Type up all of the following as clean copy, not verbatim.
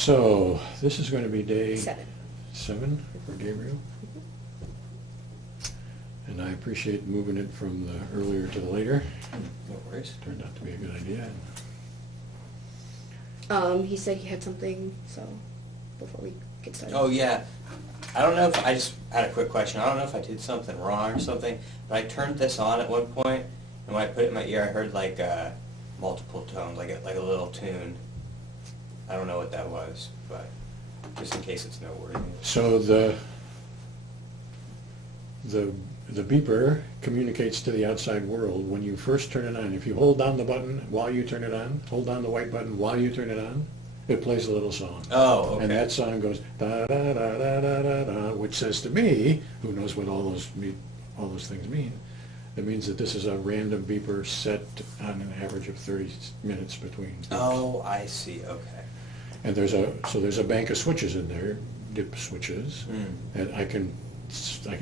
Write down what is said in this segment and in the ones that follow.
So, this is going to be day 7 for Gabriel. And I appreciate moving it from the earlier to the later. No worries. Turned out to be a good idea. He said he had something, so before we get started. Oh, yeah. I don't know if, I just had a quick question. I don't know if I did something wrong or something, but I turned this on at one point, and when I put it in my ear, I heard like multiple tones, like a little tune. I don't know what that was, but just in case it's noteworthy. So the beeper communicates to the outside world when you first turn it on. If you hold down the button while you turn it on, hold down the white button while you turn it on, it plays a little song. Oh, okay. And that song goes da da da da da da da, which says to me, who knows what all those things mean, it means that this is a random beeper set on an average of 30 minutes between beeps. Oh, I see. Okay. And there's a bank of switches in there, dip switches, and I can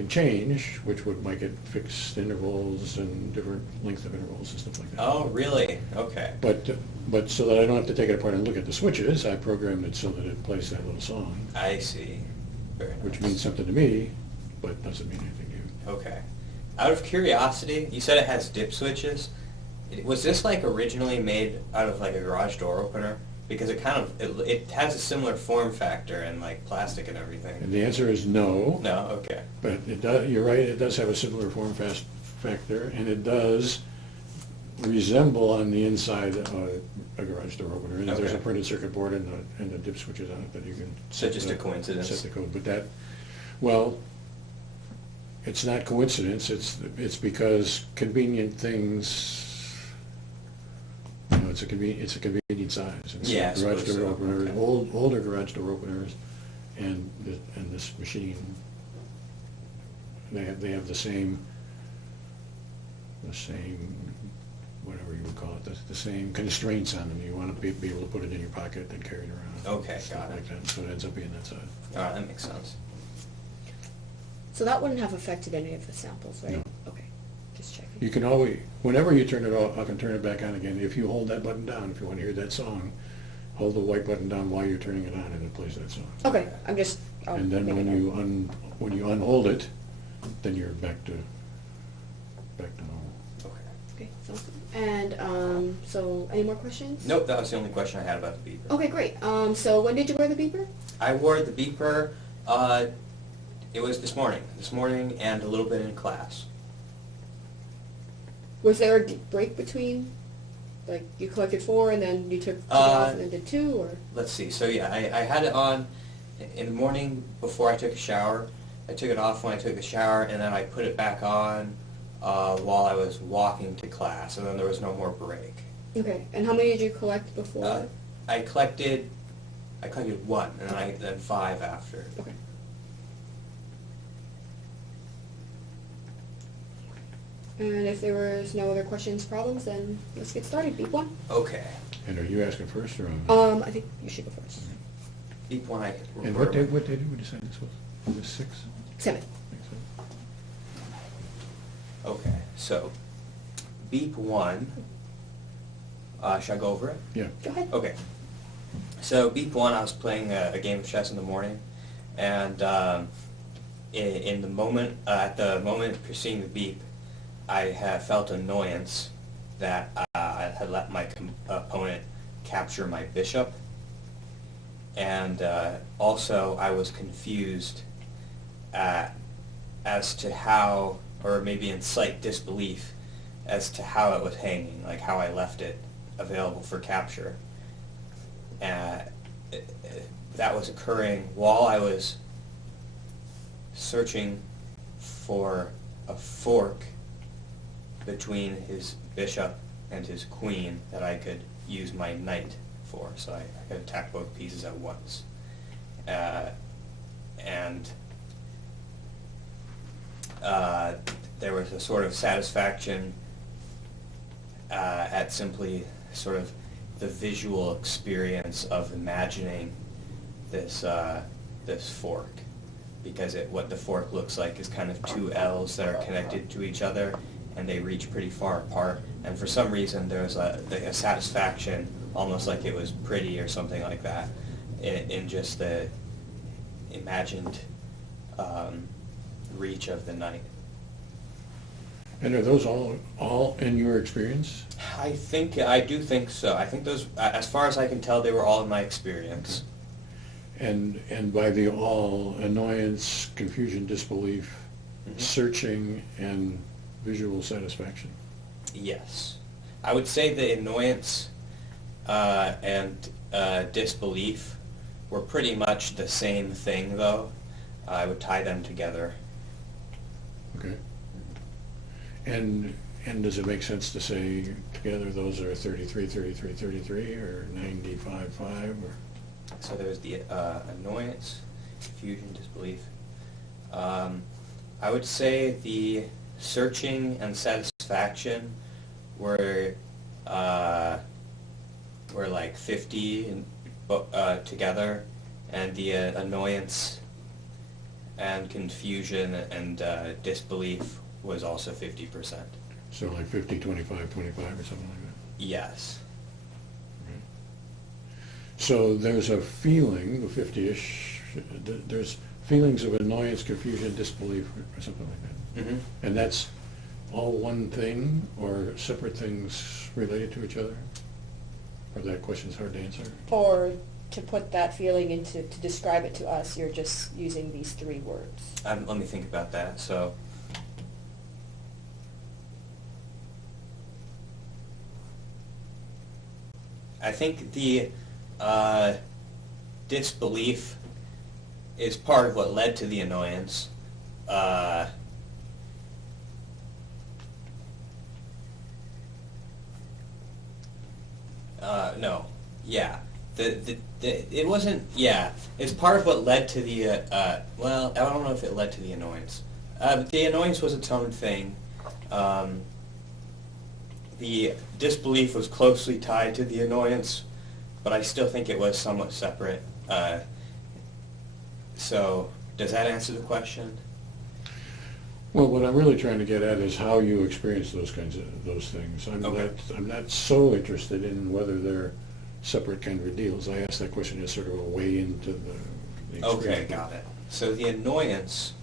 change, which would make it fixed intervals and different length of intervals and stuff like that. Oh, really? Okay. But so that I don't have to take it apart and look at the switches, I programmed it so that it plays that little song, I see. Very nice. which means something to me, but doesn't mean anything to you. Okay. Out of curiosity, you said it has dip switches. Was this like originally made out of like a garage door opener? Because it kind of, it has a similar form factor and like plastic and everything. And the answer is no. No? Okay. But it does, you're right, it does have a similar form factor, and it does resemble on the inside a garage door opener. And there's a Okay. printed circuit board and the dip switches on it that you can So just a coincidence. set the code. But that, well, it's not coincidence, it's because convenient things, you know, it's a convenient size. And so Yeah, I garage suppose door so. openers, Okay. older garage door openers, and this machine, they have the same whatever you would call it, the same constraints on them. You want to be able to put it in your pocket and carry it around. Okay, stuff got it. like that. So it ends up being that size. All right, that makes sense. So that wouldn't have affected any of the samples, right? No. Okay, just checking. You can always, whenever you turn it off and turn it back on again, if you hold that button down, if you want to hear that song, hold the white button down while you're turning it on and it plays that song. Okay, I'm just. I'll And then make a when note. you unhold it, then you're back to normal. Okay. Okay, sounds good. And so any more questions? Nope, that was the only question I had about the beeper. Okay, great. So when did you wear the beeper? I wore the beeper, it was this morning and a little bit in class. Was there a break between, like you collected 4 and then you took 2 off and then did 2, or? Let's see, so yeah, I had it on in the morning before I took a shower. I took it off when I took a shower, and then I put it back on while I was walking to class, and then there was no more break. Okay, and how many did you collect before? I collected 1, and then 5 after. Okay. And if there was no other questions, problems, then let's get started. Beep 1. Okay. And are you asking first or? I think you should go first. Beep 1 I And what day did we decide this was? The 6th? 7. Okay, so beep 1. Should I go over it? Yeah. Go ahead. Okay. So beep 1, I was playing a game of chess in the morning, and in the moment, at the moment preceding the beep, I had felt annoyance that I had let my opponent capture my bishop, and also I was confused as to how, or maybe in slight disbelief, as to how it was hanging, like how I left it available for capture. That was occurring while I was searching for a fork between his bishop and his queen that I could use my knight for, so I could attack both pieces at once. And there was a sort of satisfaction at simply sort of the visual experience of imagining this this fork, because what the fork looks like is kind of 2 L's that are connected to each other, and they reach pretty far apart, and for some reason there's a satisfaction, almost like it was pretty or something like that, in just the imagined reach of the night. And are those all in your experience? I do think so. I think those, as far as I can tell, they were all in my experience. And by the all, annoyance, confusion, disbelief, Mhm. searching, and visual satisfaction. Yes. I would say the annoyance and disbelief were pretty much the same thing, though. I would tie them together. Okay. And does it make sense to say together those are 33, 33, 33, or 95, 5, or? So there was the annoyance, confusion, disbelief. I would say the searching and satisfaction were like 50 together, and the annoyance and confusion and disbelief was also 50%. So like 50, 25, 25, or something like that? Yes. Okay. So there's a feeling, the 50-ish, there's feelings of annoyance, confusion, disbelief, or something like that. Mm-hmm. And that's all one thing, or separate things related to each other? Or that question's hard to answer? Or to put that feeling into, to describe it to us, you're just using these three words. Let me think about that. So, I think the disbelief is part of what led to the annoyance. No, yeah. It wasn't, yeah. It's part of what led to the, well, I don't know if it led to the annoyance. The annoyance was its own thing. The disbelief was closely tied to the annoyance, but I still think it was somewhat separate. So, does that answer the question? Well, what I'm really trying to get at is how you experience those things. Okay. I'm not so interested in whether they're separate kind of deals. I asked that question as sort of a way into the experience. Okay, got it. So the annoyance,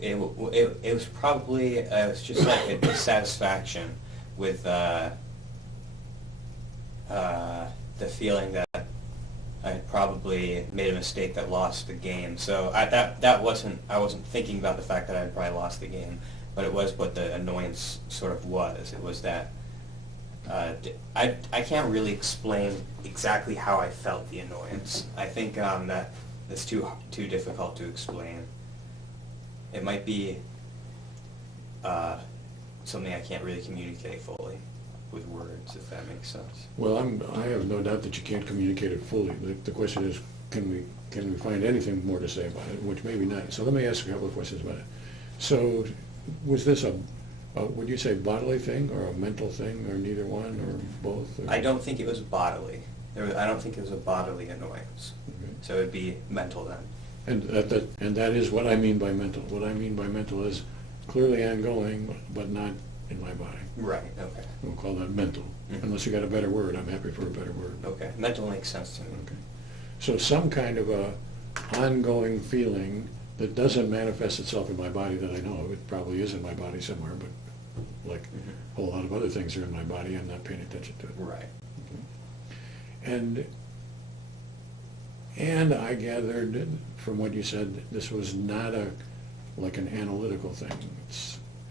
it was probably, it was just like a dissatisfaction with the feeling that I had probably made a mistake that lost the game. So I wasn't thinking about the fact that I had probably lost the game, but it was what the annoyance sort of was. It was that I can't really explain exactly how I felt the annoyance. I think that it's too difficult to explain. It might be something I can't really communicate fully with words, if that makes sense. Well, I have no doubt that you can't communicate it fully. The question is, can we find anything more to say about it, which maybe not. So let me ask a couple of questions about it. So was this would you say bodily thing, or a mental thing, or neither one, or both? Or? I don't think it was bodily. I don't think it was a bodily annoyance. Okay. So it would be mental then. And that is what I mean by mental. What I mean by mental is clearly ongoing, but not in my body. Right, okay. We'll call that mental. Mhm. Unless you got a better word, I'm happy for a better word. Okay, mental makes sense to me. Okay. So some kind of a ongoing feeling that doesn't manifest itself in my body that I know of. It probably is in my body somewhere, but like Mhm. a whole lot of other things are in my body, I'm not paying attention to it. Right. Okay. And I gathered from what you said, this was not like an analytical thing.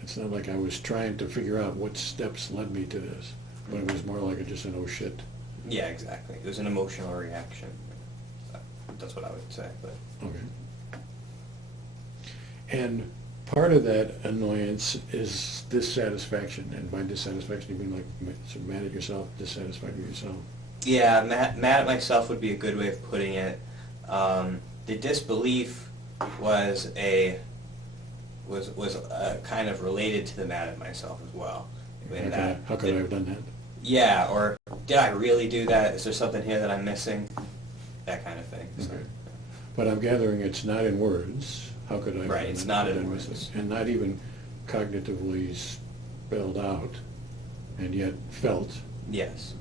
It's not like I was trying to figure out what steps led me to this, but it was more like just an oh shit. Yeah, exactly. It was an emotional reaction. That's what I would say, but... Okay. And part of that annoyance is dissatisfaction, and by dissatisfaction you mean like so mad at yourself, dissatisfied with yourself. Yeah, mad at myself would be a good way of putting it. The disbelief was kind of related to the mad at myself as well. How could I have done that? Yeah, or did I really do that? Is there something here that I'm missing? That kind of thing. So. Okay. But I'm gathering it's not in words. How could I have Right, done it's that? not in Done words. with it? And not even cognitively spelled out and yet felt, Yes.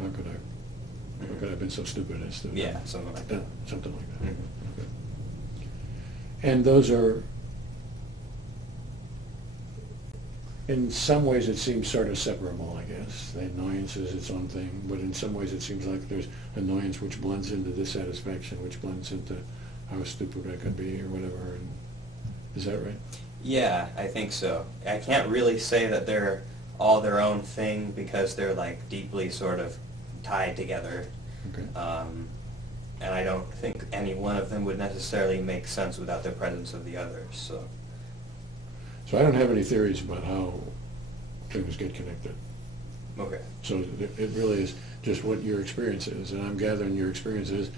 how could I have been so stupid as to... Yeah, something like that. Something like that. Mhm. Okay. And those are, in some ways it seems sort of separable, I guess. The annoyance is its own thing, but in some ways it seems like there's annoyance which blends into dissatisfaction, which blends into how stupid I could be or whatever. And is that right? Yeah, I think so. I can't really say that they're all their own thing because they're like deeply sort of tied together. Okay. And I don't think any one of them would necessarily make sense without the presence of the others. So. So I don't have any theories about how things get connected. Okay. So it really is just what your experience is, and I'm gathering your experience is,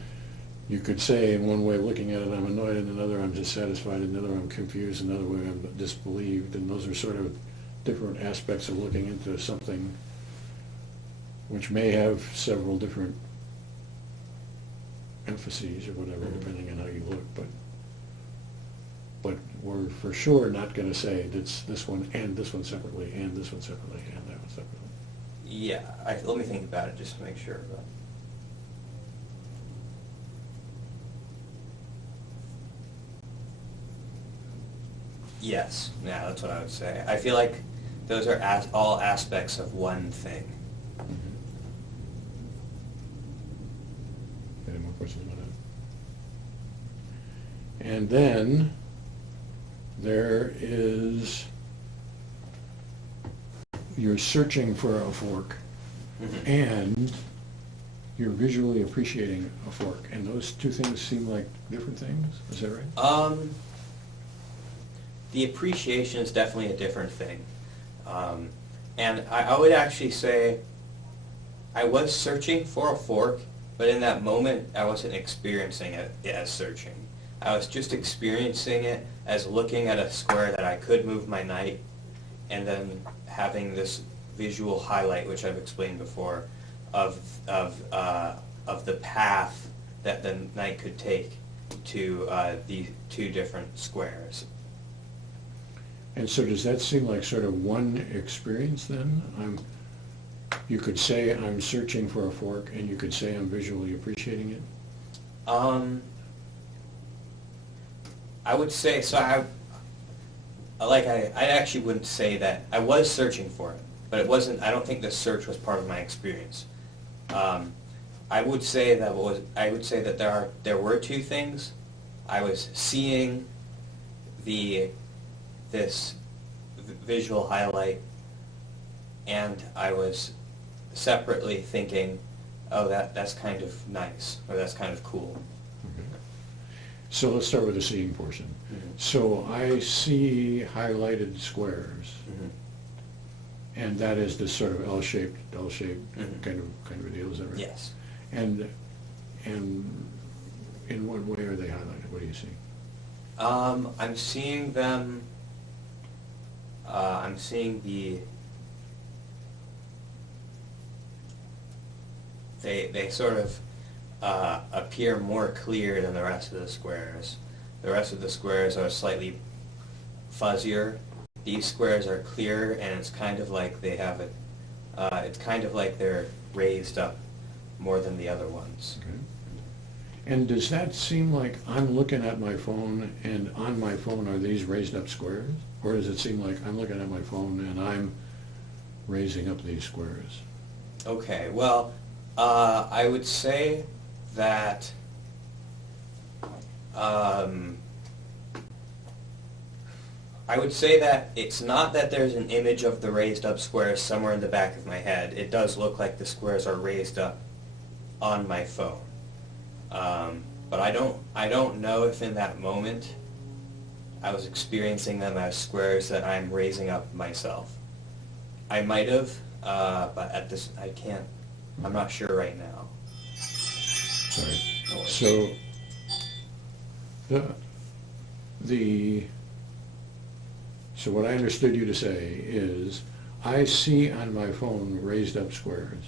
you could say in one way of looking at it, I'm annoyed, in another I'm dissatisfied, in another I'm confused, in another way I'm disbelieved, and those are sort of different aspects of looking into something which may have several different emphases or whatever, depending on how you look, but we're for sure not going to say it's this one and this one separately and this one separately and that one separately. Yeah, let me think about it just to make sure. But. Yes, yeah, that's what I would say. I feel like those are all aspects of one thing. Any more questions about that? And then there is, you're searching for a fork Mhm. and you're visually appreciating a fork, and those two things seem like different things, is that right? The appreciation is definitely a different thing. And I would actually say I was searching for a fork, but in that moment I wasn't experiencing it as searching. I was just experiencing it as looking at a square that I could move my knight, and then having this visual highlight, which I've explained before, of the path that the knight could take to the two different squares. And so does that seem like sort of one experience then? You could say I'm searching for a fork, and you could say I'm visually appreciating it? I would say, so I actually wouldn't say that. I was searching for it, but it wasn't, I don't think the search was part of my experience. I would say that there were two things. I was seeing this visual highlight, and I was separately thinking, oh, that's kind of nice, or that's kind of cool. Okay. So let's start with the seeing portion. Mm-hmm. So I see highlighted squares, Mm-hmm. and that is this sort of L-shaped Mhm. kind of a deal, is that right? Yes. And in what way are they highlighted? What do you see? I'm seeing them. I'm seeing they sort of appear more clear than the rest of the squares. The rest of the squares are slightly fuzzier. These squares are clear, and it's kind of like they have it. It's kind of like they're raised up more than the other ones. Okay. And does that seem like I'm looking at my phone, and on my phone are these raised up squares? Or does it seem like I'm looking at my phone and I'm raising up these squares? Okay, well, I would say that it's not that there's an image of the raised up squares somewhere in the back of my head. It does look like the squares are raised up on my phone. But I don't know if in that moment I was experiencing them as squares that I'm raising up myself. I might have, but at this, I can't, I'm not sure right now. Sorry. No worries. So so what I understood you to say is, I see on my phone raised up squares,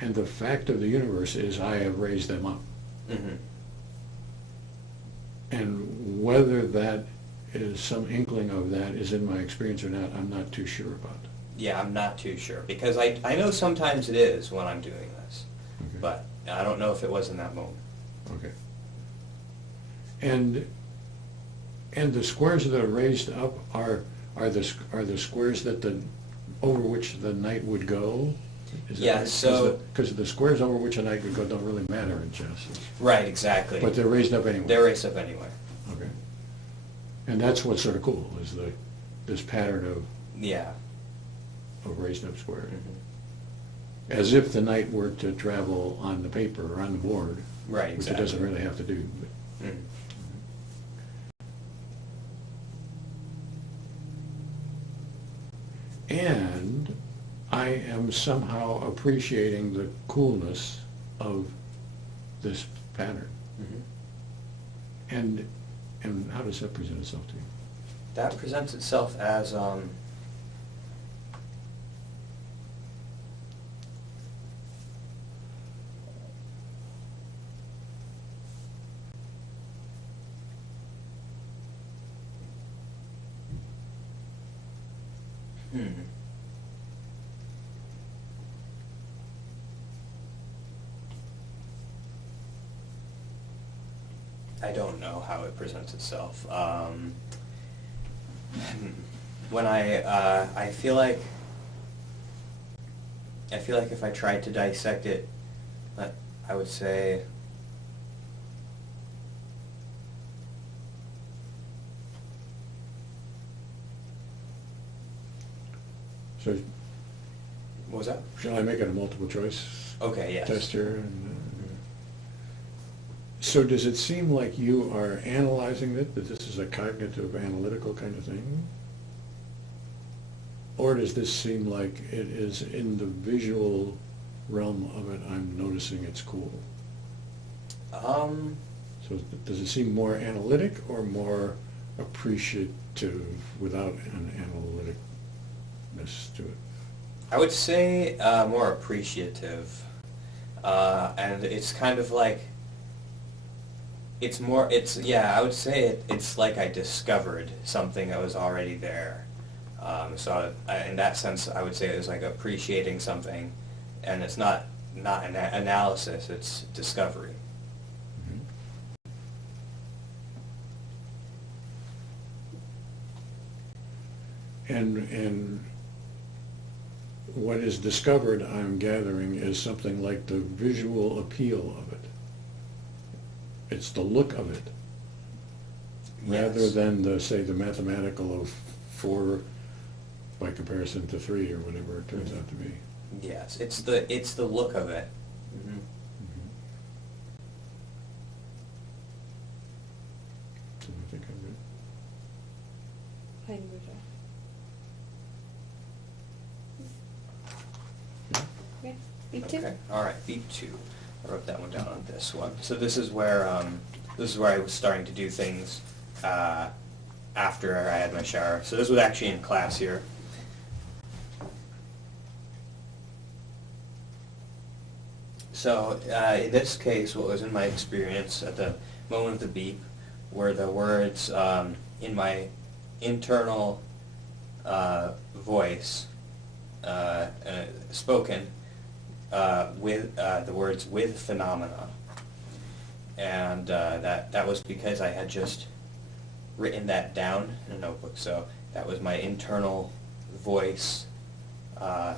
and the fact of the universe is I have raised them up. Mm-hmm. And whether that is some inkling of that is in my experience or not, I'm not too sure about. Yeah, I'm not too sure, because I know sometimes it is when I'm doing this, Okay. but I don't know if it was in that moment. Okay. And the squares that are raised up are the squares that over which the knight would go? Is that Yeah, right? so- Because the squares over which a knight would go don't really matter in chess. Right, exactly. But they're raised up anyway. They're raised up anyway. Okay. And that's what's sort of cool, is this pattern Yeah. of raised up squares. Mhm. As if the knight were to travel on the paper or on the board. Right, Which exactly. it doesn't really have to do. But. Mm. And I am somehow appreciating the coolness of this pattern. Mhm. And how does that present itself to you? That presents itself as I don't know how it presents itself. When I feel like if I tried to dissect it, I would say So what was that? shall I make it a multiple choice Okay, yes. test here? So does it seem like you are analyzing it, that this is a cognitive, analytical kind of thing? Or does this seem like it is in the visual realm of it, I'm noticing it's cool? So does it seem more analytic or more appreciative without an analyticness to it? I would say more appreciative, and it's kind of like I would say it's like I discovered something that was already there. So in that sense, I would say it was like appreciating something, and it's not an analysis; it's discovery. And what is discovered, I'm gathering, is something like the visual appeal of it. It's the look of it, rather Yes. than say the mathematical of 4 by comparison to 3 or whatever it turns out to be. Yes, it's the look of it. Mm-hmm. So I think I'm good. Playing with Yeah. Okay, beat 2. Okay. All right. Beat 2. I wrote that one down on this one. So this is where I was starting to do things after I had my shower. So this was actually in class here. So in this case, what was in my experience at the moment of the beep were the words in my internal voice spoken with the words "with phenomena," and that was because I had just written that down in a notebook. So that was my internal voice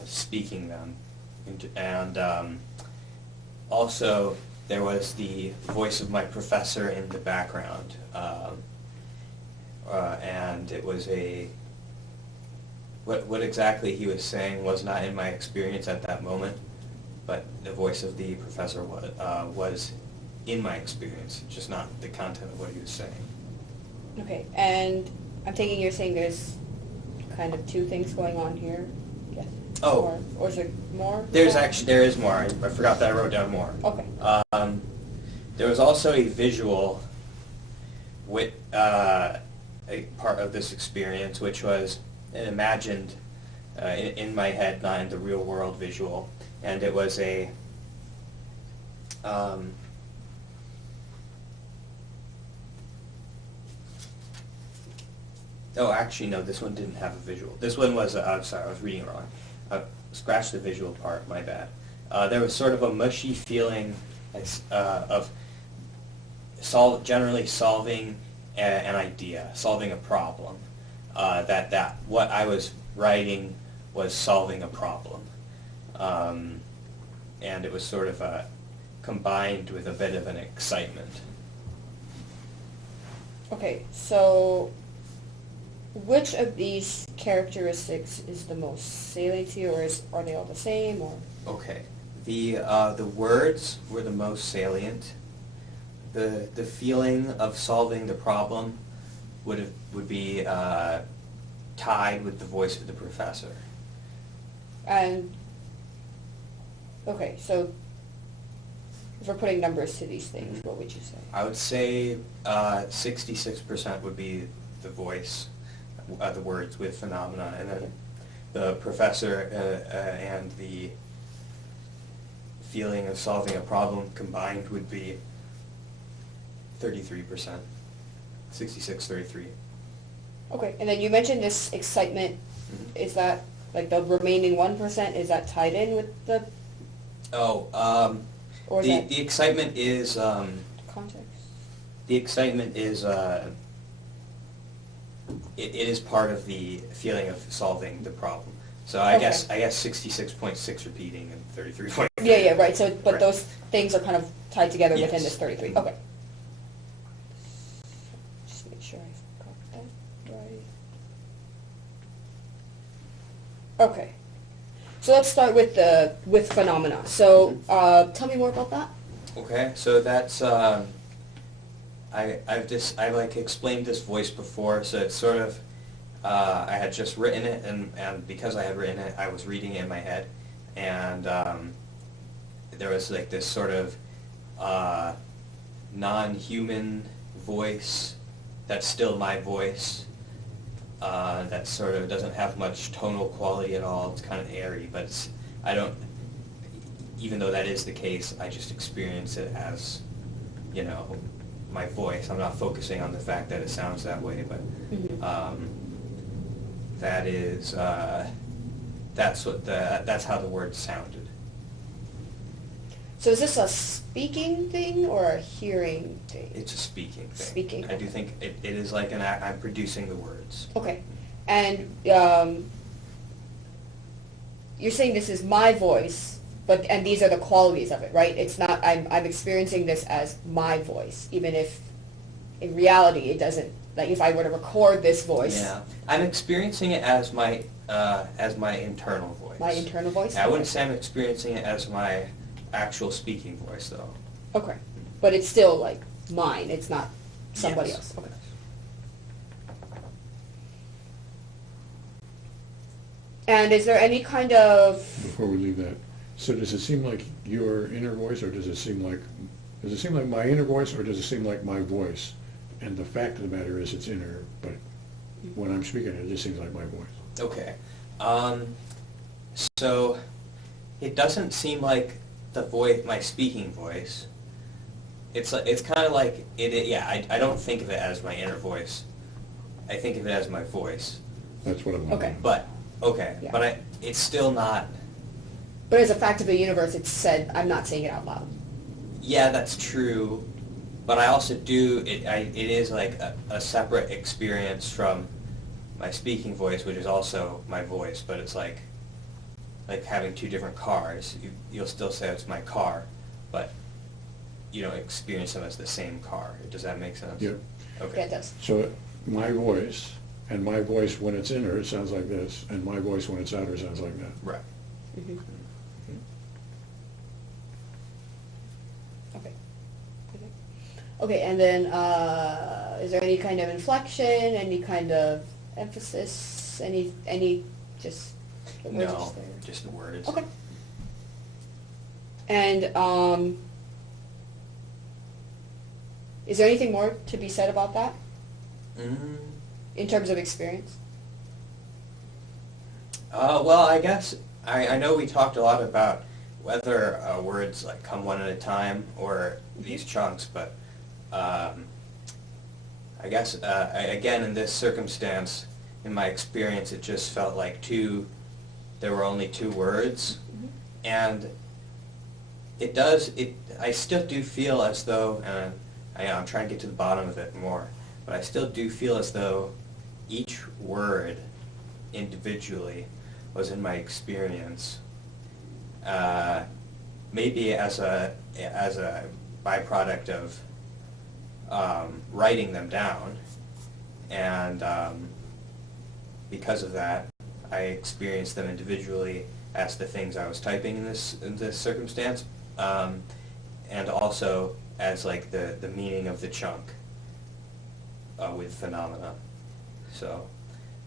speaking them, and also there was the voice of my professor in the background, and it was what exactly he was saying was not in my experience at that moment, but the voice of the professor was in my experience, just not the content of what he was saying. Okay, and I'm taking you're saying there's kind of 2 things going on here? Yes. Oh. Or is there more? There is more. I forgot that I wrote down more. Okay. There was also a visual with a part of this experience, which was an imagined in my head, not in the real world visual, and it was a Oh, actually, no, this one didn't have a visual. This one was, I'm sorry, I was reading it wrong. Scratch the visual part, my bad. There was sort of a mushy feeling of generally solving an idea, solving a problem. That what I was writing was solving a problem. And it was sort of combined with a bit of an excitement. Okay, so which of these characteristics is the most salient to you, or are they all the same, or? Okay, the words were the most salient. The feeling of solving the problem would be tied with the voice of the professor. And, okay, so if we're putting numbers to these things, what would you say? I would say 66% would be the voice, the words with phenomena, and then the professor and the feeling of solving a problem combined would be 33%. 66-33. Okay, and then you mentioned this excitement. Mhm. Is that, like, the remaining 1%, is that tied in with the, or is that The excitement is context? the excitement is it is part of the feeling of solving the problem. So I Okay. guess 66.6 repeating and 33. Yeah, right, so, but Right. those things are kind of tied together within Yes. this 33, okay. Just make sure I got that right. Okay, so let's start with phenomena. So, tell me more about that. Okay, so that's I've like explained this voice before, so it's sort of I had just written it, and because I had written it, I was reading it in my head, and there was like this sort of non-human voice that's still my voice, that sort of doesn't have much tonal quality at all. It's kind of airy, but even though that is the case, I just experience it as, my voice. I'm not focusing on the fact that it sounds that way, but that is, that's how the word sounded. So is this a speaking thing or a hearing thing? It's a speaking thing. Speaking, I do okay. think it is like an act. I'm producing the words. Okay, and you're saying this is my voice, and these are the qualities of it, right? It's not, I'm experiencing this as my voice, even if in reality it doesn't, like if I were to record this voice. Yeah, I'm experiencing it as my internal voice. My internal voice? I wouldn't Okay. say I'm experiencing it as my actual speaking voice, though. Okay, but it's still like mine, it's not somebody Yes. else, okay. And is there any kind of, Before we leave that, so does it seem like your inner voice, or does it seem like my inner voice, or does it seem like my voice? And the fact of the matter is it's inner, but when I'm speaking, it just seems like my voice. Okay. So it doesn't seem like the voice, my speaking voice. It's kind of like it. Yeah, I don't think of it as my inner voice. I think of it as my voice. That's what I'm Okay. wondering. But Yeah. but it's still not. but as a fact of the universe, it's said, I'm not saying it out loud. Yeah, that's true. But I also do it. It is like a separate experience from my speaking voice, which is also my voice. But it's like having two different cars. You'll still say it's my car, but you don't experience them as the same car. Does that make sense? Yeah. Okay. Yeah, it does. So my voice, and my voice when it's inner, it sounds like this, and my voice when it's outer sounds like that. Right. Mhm. Okay. Okay, and then, is there any kind of inflection, any kind of emphasis, any just the words are No, just there? just the words. Okay. And, is there anything more to be said about that in terms of experience? Well, I guess I know we talked a lot about whether words like come one at a time or these chunks, but I guess, again, in this circumstance, in my experience, it just felt like there were only two words. And I still do feel as though, and I'm trying to get to the bottom of it more, but I still do feel as though each word individually was in my experience, maybe as a byproduct of writing them down, and because of that, I experienced them individually as the things I was typing in this circumstance, and also as like the meaning of the chunk with phenomena. So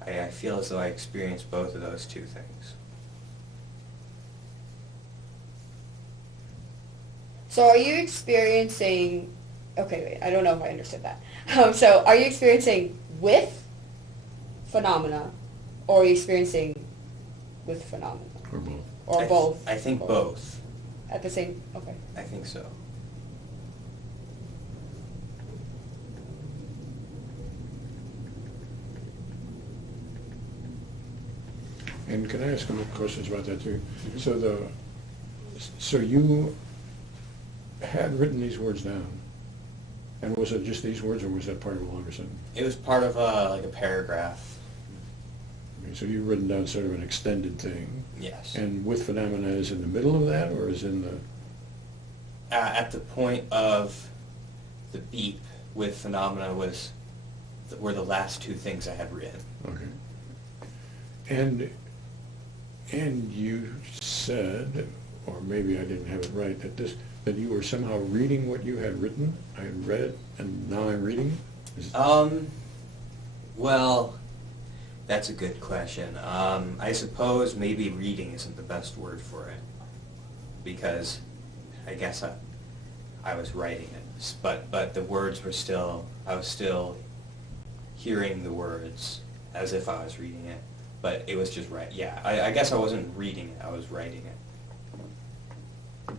I feel as though I experienced both of those two things. So are you experiencing, okay, wait, I don't know if I understood that. So are you experiencing with phenomena, or are you experiencing with phenomena? Or both. Or both? I think Or both. At the same, okay. I think so. And can I ask some questions about that too? So you had written these words down, and was it just these words, or was that part of a longer sentence? It was part of like a paragraph. Okay, so you've written down sort of an extended thing. Yes. And with phenomena is in the middle of that, or is in the... At the point of the beep with phenomena were the last two things I had written. Okay. And you said, or maybe I didn't have it right, that you were somehow reading what you had written. I had read it, and now I'm reading it? Well, that's a good question. I suppose maybe reading isn't the best word for it, because I guess I was writing it, but the words were still, I was still hearing the words as if I was reading it, but it was just right. Yeah, I guess I wasn't reading it, I was writing it.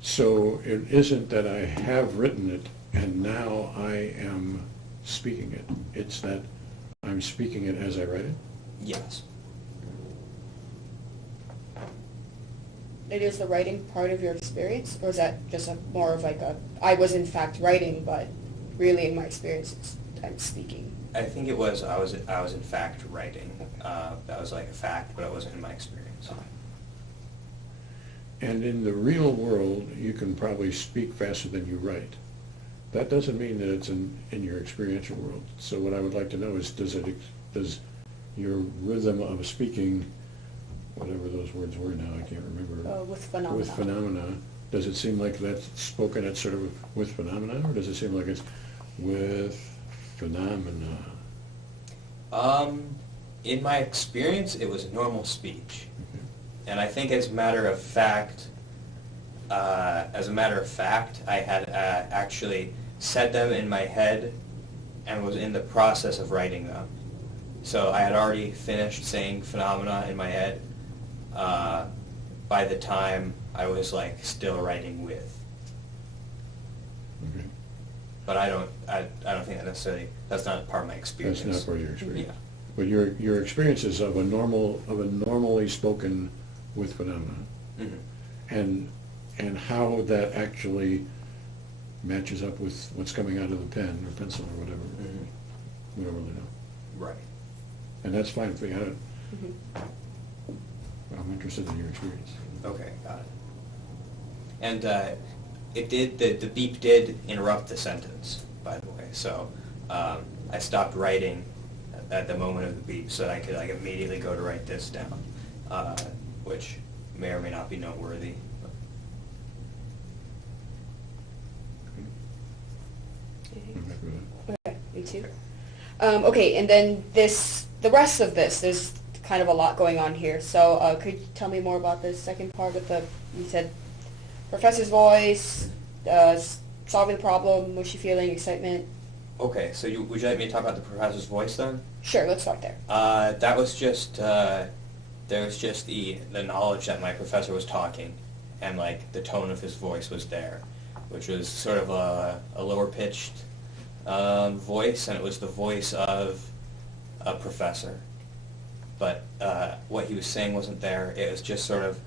So it isn't that I have written it and now I am speaking it. It's that I'm speaking it as I write it? Yes. It is the writing part of your experience, or is that just more of like I was in fact writing, but really in my experience I'm speaking? I think it was, I was in fact writing. That was like a fact, but it wasn't in my experience. And in the real world, you can probably speak faster than you write. That doesn't mean that it's in your experiential world. So what I would like to know is, does your rhythm of speaking, whatever those words were now, I can't remember. With phenomena. With phenomena, does it seem like that's spoken at sort of with phenomena, or does it seem like it's with phenomena? In my experience, it was normal speech. Okay. And I think as a matter of fact, I had actually said them in my head and was in the process of writing them. So I had already finished saying phenomena in my head by the time I was like still writing with. Okay. But I don't think that necessarily, that's not part of my experience. That's not part of your experience. Yeah. But your experience is of a normally spoken with phenomena. Mm-hmm. And how that actually matches up with what's coming out of the pen or pencil or whatever, we don't really know. Right. And that's fine if we had it. Mm-hmm. I'm interested in your experience. Okay, got it. And the beep did interrupt the sentence, by the way. So I stopped writing at the moment of the beep so that I could like immediately go to write this down, which may or may not be noteworthy. I'm happy with that. Okay, me too. Okay, and then the rest of this, there's kind of a lot going on here. So could you tell me more about the second part with you said professor's voice, solving the problem, mushy feeling, excitement? Okay, so would you like me to talk about the professor's voice then? Sure, let's start there. That was just, there was just the knowledge that my professor was talking, and like the tone of his voice was there, which was sort of a lower pitched voice, and it was the voice of a professor. But what he was saying wasn't there. It was just sort of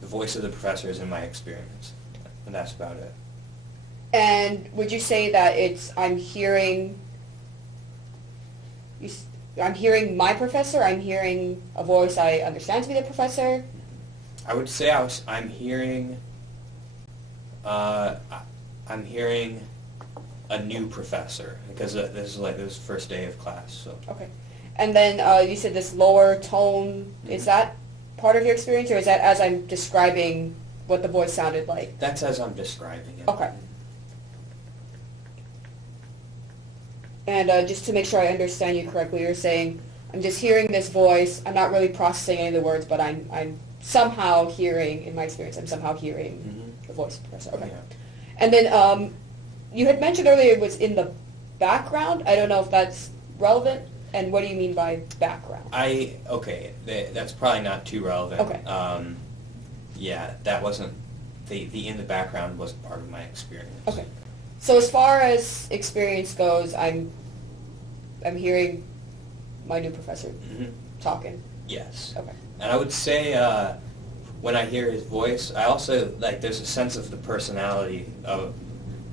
the voice of the professor is in my experience, and that's about it. And would you say that I'm hearing my professor, I'm hearing a voice I understand to be the professor? I would say I'm hearing a new professor, because this is first day of class. So Okay. And then you said this lower tone, is that part of your experience, or is that as I'm describing what the voice sounded like? that's as I'm describing it. Okay. And just to make sure I understand you correctly, you're saying, I'm just hearing this voice, I'm not really processing any of the words, but I'm somehow hearing, in my experience, I'm somehow hearing the voice of the professor. Okay. Yeah. And then you had mentioned earlier it was in the background. I don't know if that's relevant. And what do you mean by background? That's probably not too relevant. Okay. Yeah, that wasn't, the in the background wasn't part of my experience. Okay. So as far as experience goes, I'm hearing my new professor talking. Yes. Okay. And I would say when I hear his voice, I also, there's a sense of the personality of,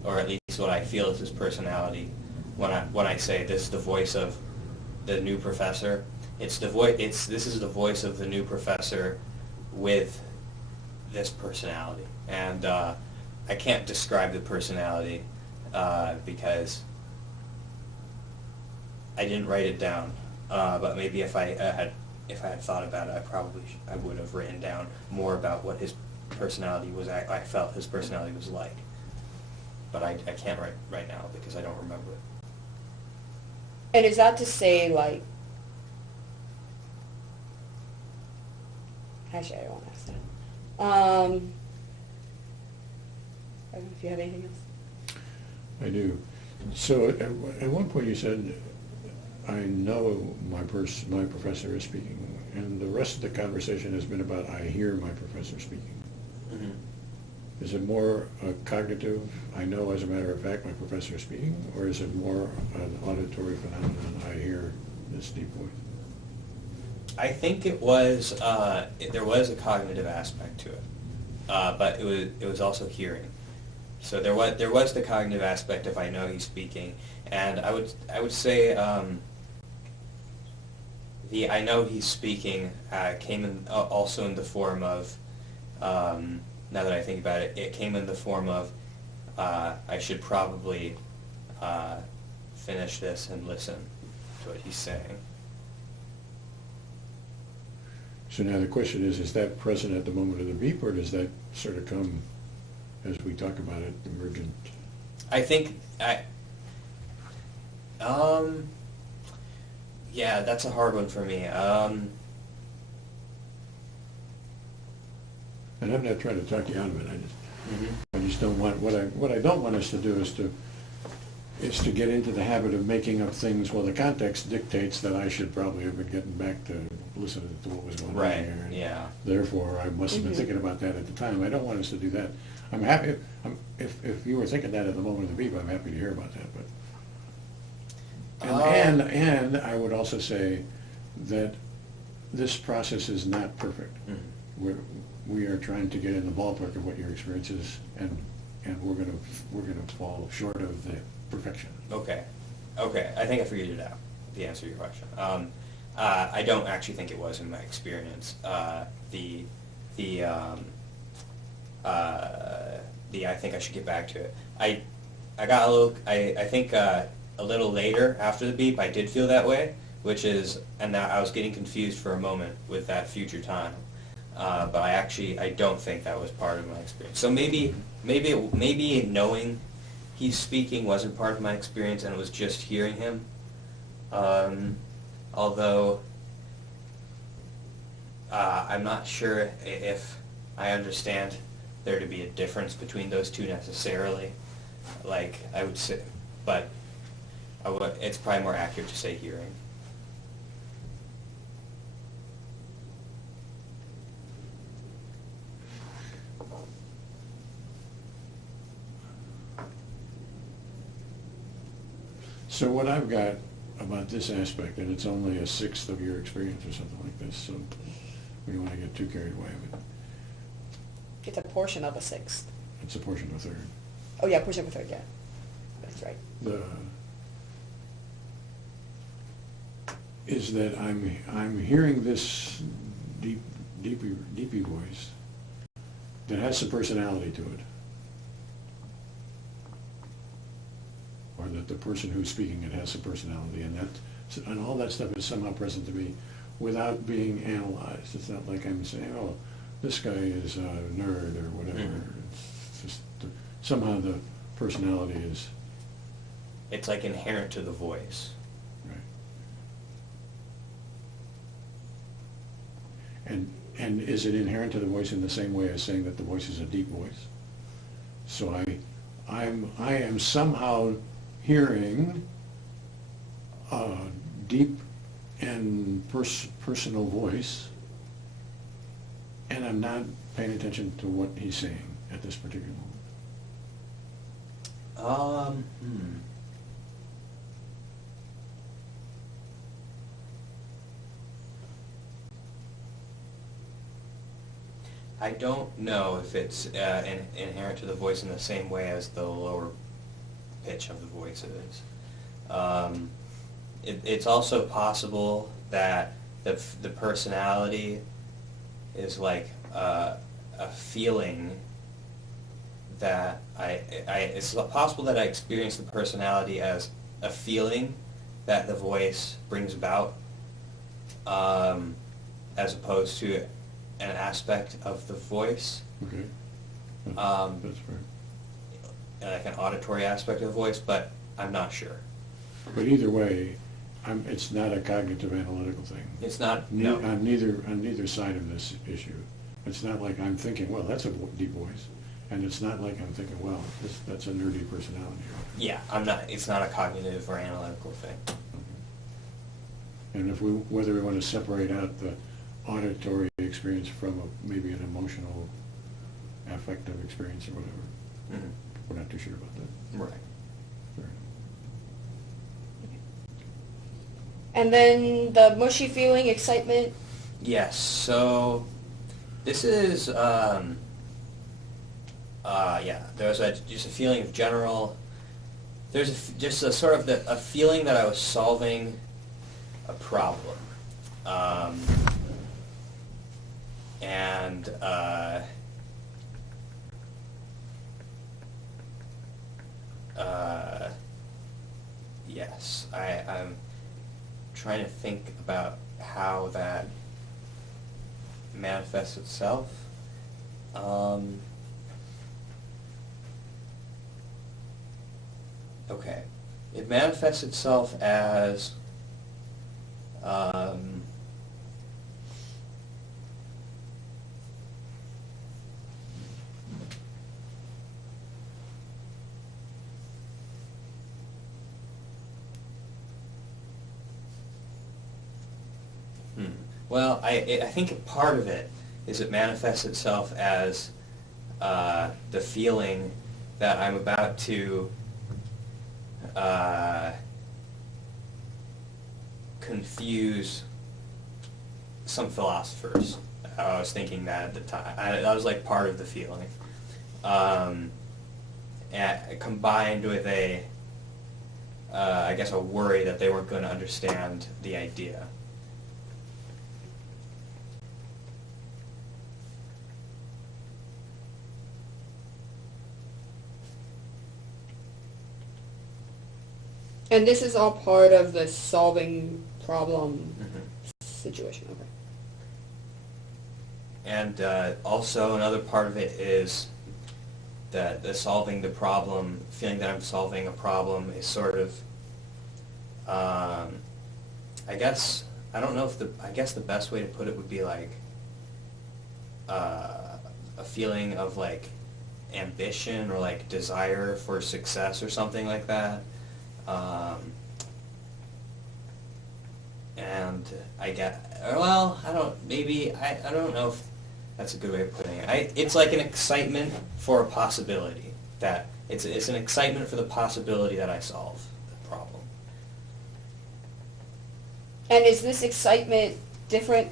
or at least what I feel is his personality when I say this is the voice of the new professor. This is the voice of the new professor with this personality. And I can't describe the personality because I didn't write it down. But maybe if I had thought about it, I would have written down more about what his personality was. I felt his personality was like. But I can't write right now because I don't remember it. And is that to say, like, actually, I don't want to ask that. I don't know if you have anything else. I do. So at one point you said, I know my professor is speaking, and the rest of the conversation has been about I hear my professor speaking. Mm-hmm. Is it more a cognitive, I know as a matter of fact my professor is speaking, or is it more an auditory phenomenon, I hear this deep voice? I think it was, there was a cognitive aspect to it, but it was also hearing. So there was the cognitive aspect of I know he's speaking, and I would say the I know he's speaking came in also in the form of, now that I think about it, it came in the form of I should probably finish this and listen to what he's saying. So now the question is that present at the moment of the beep, or does that sort of come, as we talk about it, emergent? I think yeah, that's a hard one for me. And I'm not trying to talk you out of it. I just don't want, what I don't want us to do is to get into the habit of making up things. Well, the context dictates that I should probably have been getting back to listening to what was going on here. And yeah. therefore, I must have been thinking about that at the time. I don't want us to do that. I'm happy, if you were thinking that at the moment of the beep, I'm happy to hear about that. But and I would also say that this process is not perfect. We are trying to get in the ballpark of what your experience is, and we're gonna fall short of the perfection. Okay. I think I figured it out. The answer to your question. I don't actually think it was in my experience. I think I should get back to it. I got a little. I think a little later after the beep, I did feel that way, and I was getting confused for a moment with that future time. But I don't think that was part of my experience. So maybe knowing he's speaking wasn't part of my experience, and it was just hearing him. Although I'm not sure if I understand there to be a difference between those two necessarily. Like I would say, but it's probably more accurate to say hearing. So what I've got about this aspect, and it's only a sixth of your experience or something like this, so we don't want to get too carried away with it. It's a portion of a sixth. It's a portion of a third. Oh yeah, portion of a third, yeah. That's right. Is that I'm hearing this deepy voice that has some personality to it. Or that the person who's speaking it has some personality, and all that stuff is somehow present to me without being analyzed. It's not like I'm saying, oh, this guy is a nerd or whatever. Mm-hmm. It's just somehow the personality is It's like inherent to the voice. right. And is it inherent to the voice in the same way as saying that the voice is a deep voice? So I am somehow hearing a deep and personal voice, and I'm not paying attention to what he's saying at this particular moment. I don't know if it's inherent to the voice in the same way as the lower pitch of the voice is. It's also possible that the personality is like a feeling that it's possible that I experience the personality as a feeling that the voice brings about, as opposed to an aspect of the voice. Okay. That's fair. Like an auditory aspect of the voice, but I'm not sure. But either way, it's not a cognitive analytical thing. It's not, no. On neither side of this issue. It's not like I'm thinking, well, that's a deep voice, and it's not like I'm thinking, well, that's a nerdy personality. Yeah, it's not a cognitive or analytical thing. And whether we want to separate out the auditory experience from maybe an emotional, affective experience or whatever, Mm-hmm. we're not too sure about that. Right. Fair enough. And then the mushy feeling, excitement. Yes, so this is, there's just a feeling of general, just a sort of a feeling that I was solving a problem. And yes, I'm trying to think about how that manifests itself. Okay. It manifests itself as well, I think part of it is it manifests itself as the feeling that I'm about to confuse some philosophers. I was thinking that at the time. That was like part of the feeling. Combined with I guess a worry that they weren't going to understand the idea. And this is all part of the solving problem situation. Okay. And also another part of it is that the solving the problem, feeling that I'm solving a problem is sort of, I guess, I don't know if I guess the best way to put it would be like a feeling of like ambition or like desire for success or something like that. And I get, well, I don't know if that's a good way of putting it. It's like an excitement for a possibility, that it's an excitement for the possibility that I solve the problem. And is this excitement different,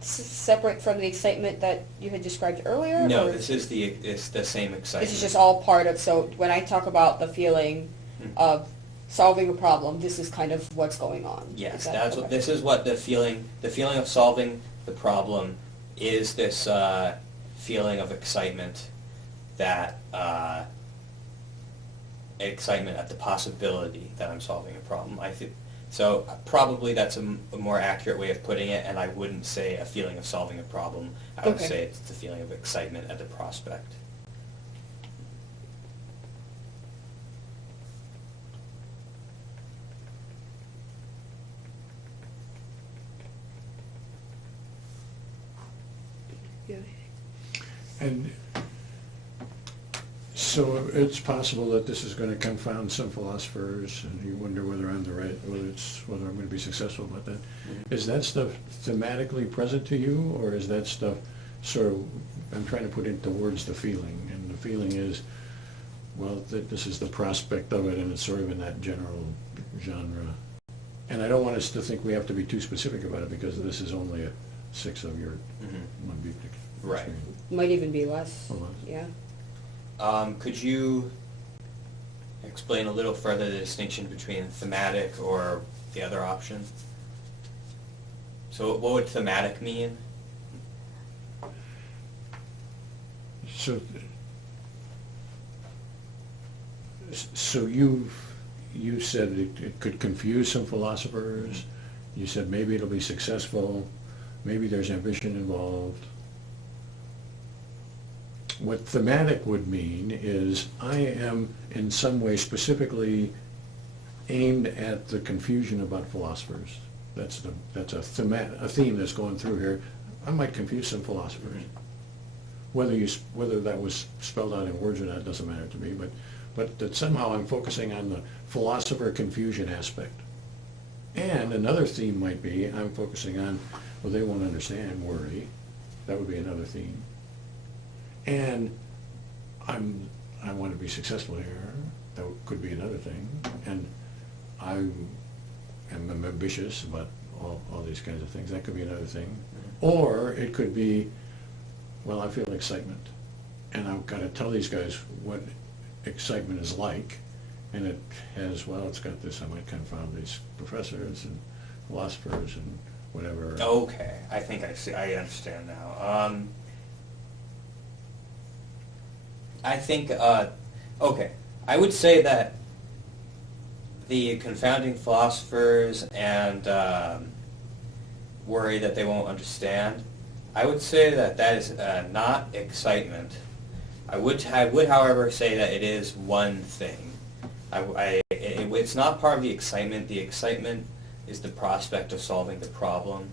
separate from the excitement that you had described earlier? No, or it's the same excitement. this is just all part of, so when I talk about the feeling of solving a problem, this is kind of what's going on. Yes, okay. this is what the feeling of solving the problem is, this feeling of excitement, that excitement at the possibility that I'm solving a problem. I think so. Probably that's a more accurate way of putting it, and I wouldn't say a feeling of solving a problem. I would Okay. say it's the feeling of excitement at the prospect. Yeah. And so it's possible that this is going to confound some philosophers, and you wonder whether I'm whether I'm going to be successful about that. Is that stuff thematically present to you, or is that stuff sort of, I'm trying to put into words the feeling, and the feeling is, well, that this is the prospect of it, and it's sort of in that general genre. And I don't want us to think we have to be too specific about it, because this is only a sixth of your one beat Right. experience. Might even be less. Or less. Yeah. Could you explain a little further the distinction between thematic or the other option? So what would thematic mean? So you said it could confuse some philosophers. You said maybe it'll be successful. Maybe there's ambition involved. What thematic would mean is I am in some way specifically aimed at the confusion about philosophers. That's a theme that's going through here. I might confuse some philosophers. Whether that was spelled out in words or not doesn't matter to me, but that somehow I'm focusing on the philosopher confusion aspect. And another theme might be I'm focusing on, well, they won't understand worry. That would be another theme. And I want to be successful here. That could be another thing. And I am ambitious about all these kinds of things. That could be another thing. Or it could be, well, I feel excitement. And I've got to tell these guys what excitement is like. And it has, well, it's got this, I might confound these professors and philosophers and whatever. Okay, I think I see. I understand now. I think, okay, I would say that the confounding philosophers and worry that they won't understand, I would say that that is not excitement. I would, however, say that it is one thing. It's not part of the excitement. The excitement is the prospect of solving the problem.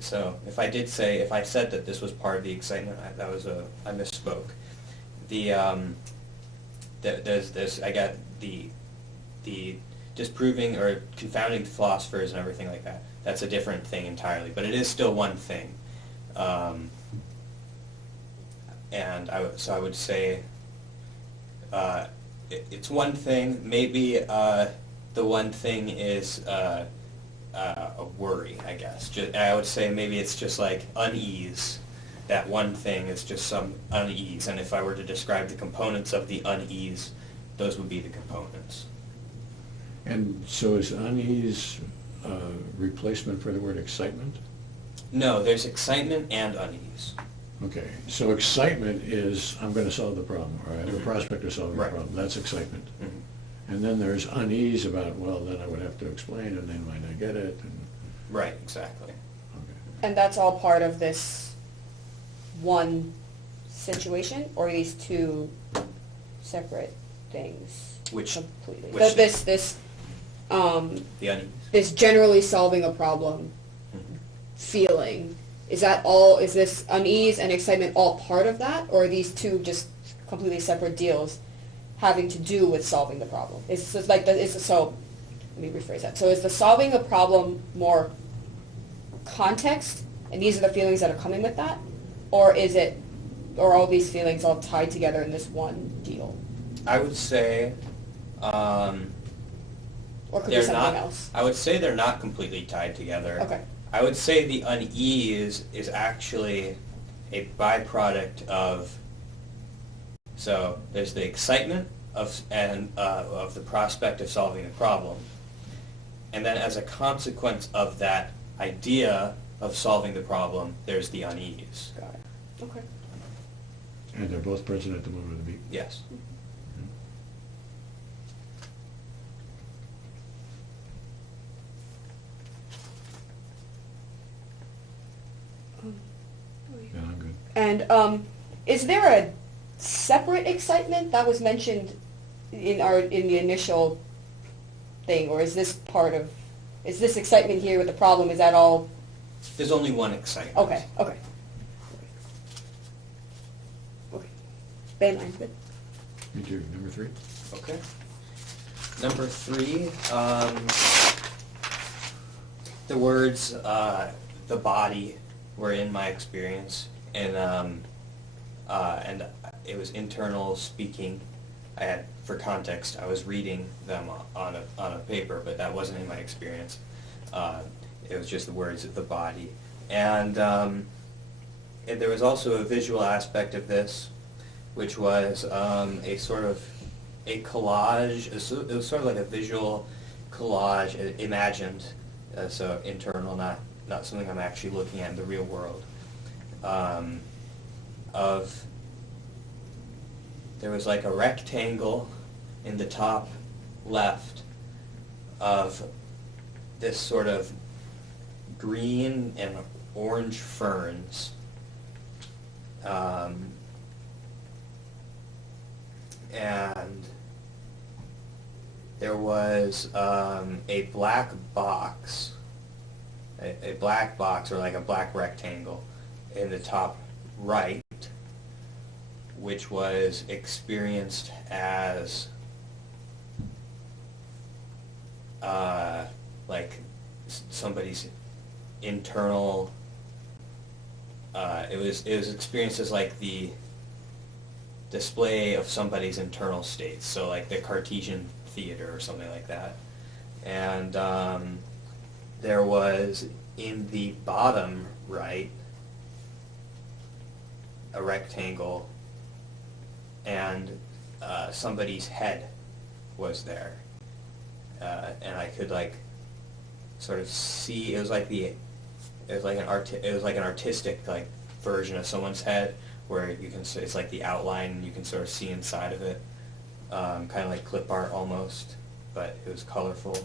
So if I said that this was part of the excitement, I misspoke. I got the disproving or confounding philosophers and everything like that. That's a different thing entirely, but it is still one thing. And I would say it's one thing. Maybe the one thing is a worry, I guess. I would say maybe it's just like unease. That one thing is just some unease, and if I were to describe the components of the unease, those would be the components. And so is unease a replacement for the word excitement? No, there's excitement and unease. Okay, so excitement is, I'm going to solve the problem, or I have a Mhm. prospect of solving the Right. problem. That's excitement. Mm-hmm. And then there's unease about, well, then I would have to explain, and they might not get it, and, Right, exactly. okay. And that's all part of this one situation, or these two separate things? Which- completely? which- This The unease. this generally solving a problem Mhm. feeling, is that all, is this unease and excitement all part of that, or are these two just completely separate deals having to do with solving the problem? So let me rephrase that. So is the solving a problem more context, and these are the feelings that are coming with that, or are all these feelings all tied together in this one deal? I would say, Or Or could be They're something not, else? I would say they're not completely tied together. Okay. I would say the unease is actually a byproduct of, so there's the excitement of the prospect of solving a problem, and then as a consequence of that idea of solving the problem, there's the unease. Got it. Okay. And they're both present at the moment of the beep. Yes. Yeah, I'm good. And is there a separate excitement that was mentioned in the initial thing, or is this excitement here with the problem? Is that all? There's only one excitement. Okay. Okay. Okay. Baseline, good. Me too. Number 3. Okay. Number 3, the words "the body" were in my experience, and it was internal speaking. I had, for context, I was reading them on a paper, but that wasn't in my experience. It was just the words of the body, and there was also a visual aspect of this, which was a sort of a collage. It was sort of like a visual collage, imagined, so internal, not something I'm actually looking at in the real world. There was like a rectangle in the top left of this sort of green and orange ferns. And there was a black box, a black box or like a black rectangle in the top right, which was experienced as like somebody's internal. It was experienced as like the display of somebody's internal states, so like the Cartesian theater or something like that. And there was in the bottom right a rectangle, and somebody's head was there, and I could like sort of see. It was like an artistic like version of someone's head, where you can, it's like the outline and you can sort of see inside of it, kind of like clip art almost, but it was colorful.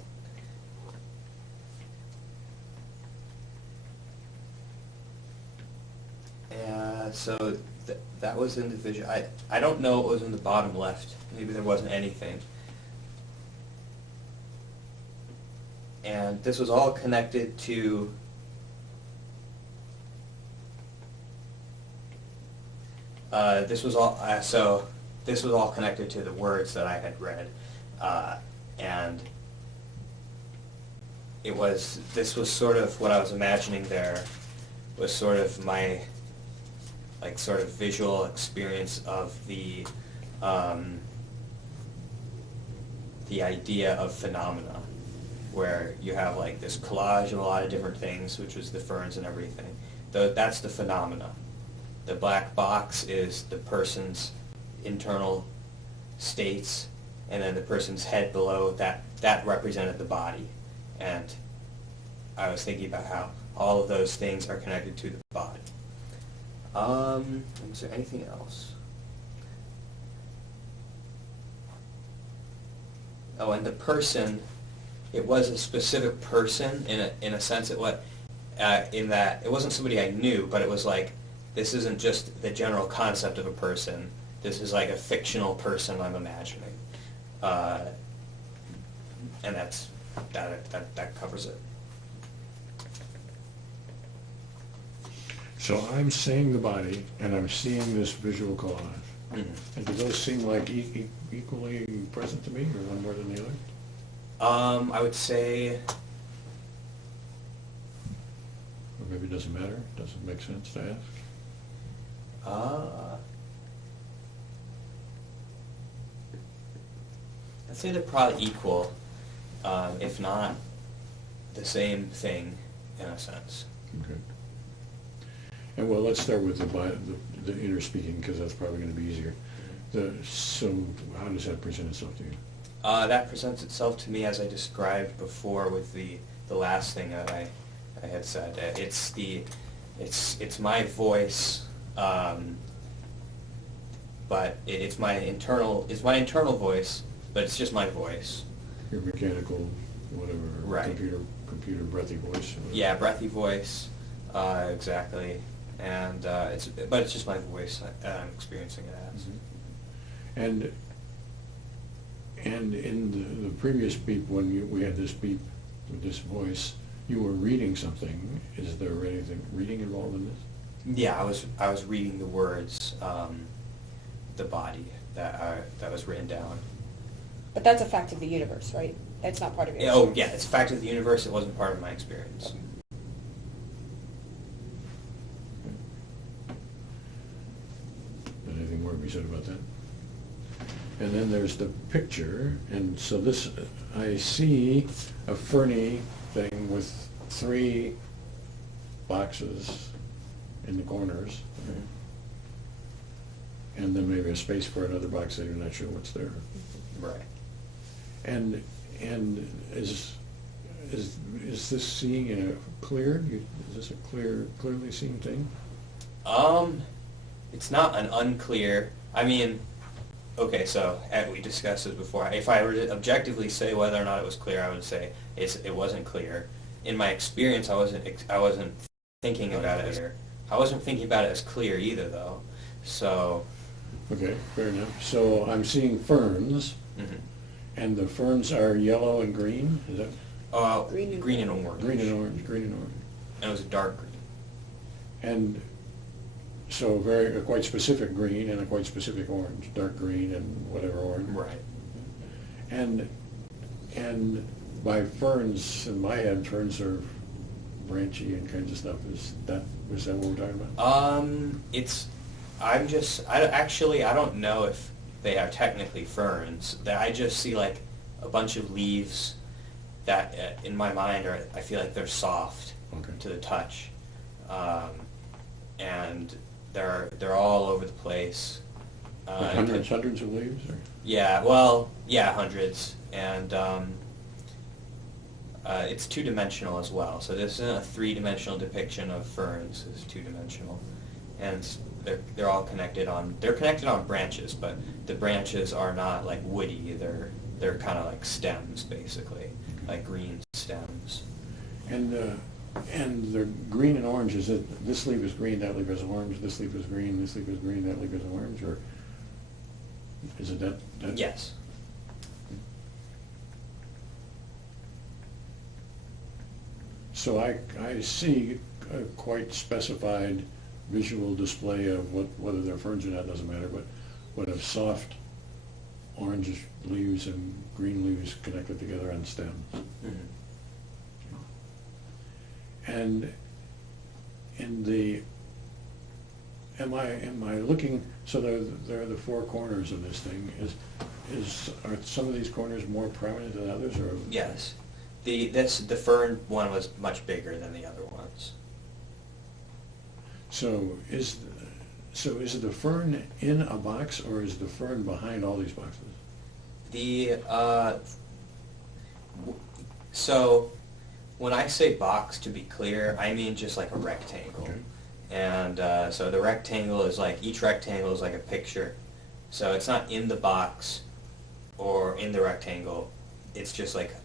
So that was in the vision. I don't know what was in the bottom left. Maybe there wasn't anything. And this was all connected to this was all connected to the words that I had read, and this was sort of what I was imagining there, was sort of my like sort of visual experience of the idea of phenomena, where you have like this collage of a lot of different things, which was the ferns and everything. That's the phenomena. The black box is the person's internal states, and then the person's head below that represented the body. And I was thinking about how all of those things are connected to the body. Is there anything else? Oh, and the person, it was a specific person in a sense. In that it wasn't somebody I knew, but it was like, this isn't just the general concept of a person. This is like a fictional person I'm imagining, and that covers it. So I'm seeing the body, and I'm seeing this visual collage. Mm-hmm. And do those seem like equally present to me, or one more than the other? I would say, Or maybe it doesn't matter? Doesn't make sense to ask? I'd say they're probably equal. if not the same thing in a sense. Okay. And well, let's start with the inner speaking, because that's probably going to be easier. So how does that present itself to you? That presents itself to me as I described before with the last thing that I had said. It's my voice, but it's my internal voice, but it's just my voice. Your mechanical, whatever, Right. computer breathy voice? Yeah, breathy voice, exactly. And but it's just my voice I'm experiencing it as. Mm-hmm. And in the previous beep, when we had this beep with this voice, you were reading something. Is there anything reading involved in this? Yeah, I was reading the words, the body that was written down. But that's a fact of the universe, right? That's not part of your Yeah, oh experience. yeah, it's a fact of the universe. It wasn't part of my experience. Anything more to be said about that? And then there's the picture, and so this, I see a ferny thing with 3 boxes in the corners, and then maybe a space for another box that you're not sure what's there. Right. And is this seeing in a clear? Is this a clearly seen thing? It's not an unclear. I mean, okay, so we discussed this before. If I were to objectively say whether or not it was clear, I would say it wasn't clear. In my experience, I wasn't thinking about it as clear either, though. So. Okay, fair enough. So I'm seeing ferns, and the ferns are yellow and green. Is that Green and green and orange? green and orange? Green and orange. And it was a dark green. And so a quite specific green and a quite specific orange, dark green and whatever orange. Right. And by ferns, in my head, ferns are branchy and kinds of stuff. Is that what we're talking about? I don't know if they are technically ferns. I just see like a bunch of leaves that in my mind I feel like they're soft to the touch. And they're all over the place. Like hundreds of leaves? Or? Yeah, well, yeah, hundreds. And it's two-dimensional as well. So this isn't a three-dimensional depiction of ferns. It's two-dimensional. And they're all connected on branches, but the branches are not like woody. They're kind of like stems, basically, like green stems. And the green and orange, is it this leaf is green, that leaf is orange, this leaf is green, this leaf is green, that leaf is orange, or is it that? Yes. So I see a quite specified visual display of whether they're ferns or not doesn't matter, but what of soft orange leaves and green leaves connected together on stems. Mm-hmm. And in the, am I looking, so there are the 4 corners of this thing. Are some of these corners more prominent than others, or? Yes. The fern one was much bigger than the other ones. So is the fern in a box, or is the fern behind all these boxes? So when I say box, to be clear, I mean just like a rectangle. Okay. And so the rectangle is like, each rectangle is like a picture. So it's not in the box or in the rectangle. It's just like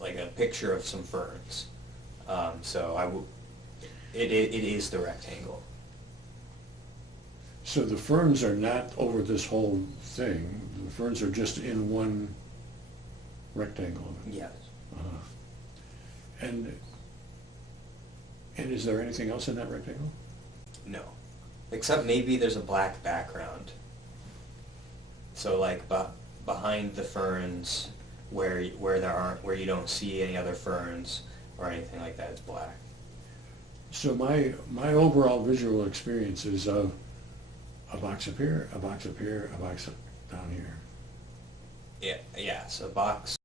a picture of some ferns. It is the rectangle. So the ferns are not over this whole thing. The ferns are just in one rectangle. Yes. Uh-huh. And is there anything else in that rectangle? No. Except maybe there's a black background. So like behind the ferns where you don't see any other ferns or anything like that, it's black. So my overall visual experience is of a box up here, a box up here, a box down here. Yeah, so box,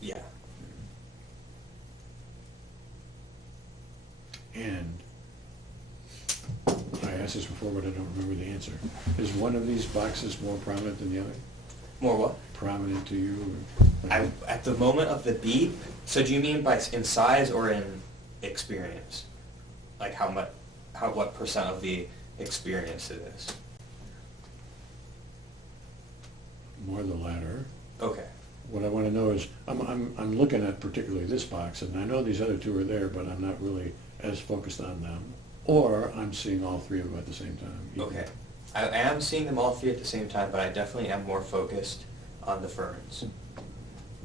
yeah. And I asked this before, but I don't remember the answer. Is one of these boxes more prominent than the other? More what? Prominent to you? At the moment of the beep, so do you mean by in size or in experience? Like what percent of the experience it is? More the latter. Okay. What I want to know is, I'm looking at particularly this box, and I know these other two are there, but I'm not really as focused on them. Or I'm seeing all three of them at the same time. Okay. I am seeing them all three at the same time, but I definitely am more focused on the ferns.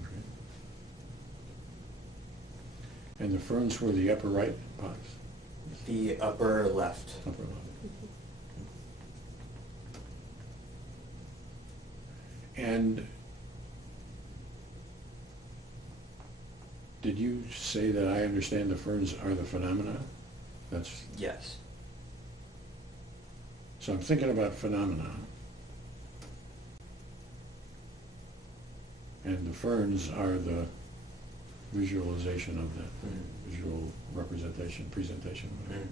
Okay. And the ferns were the upper right box? The upper left. Upper left. And did you say that I understand the ferns are the phenomena? That's, Yes. so I'm thinking about phenomena. And the ferns are the visualization of that, visual representation, presentation, whatever.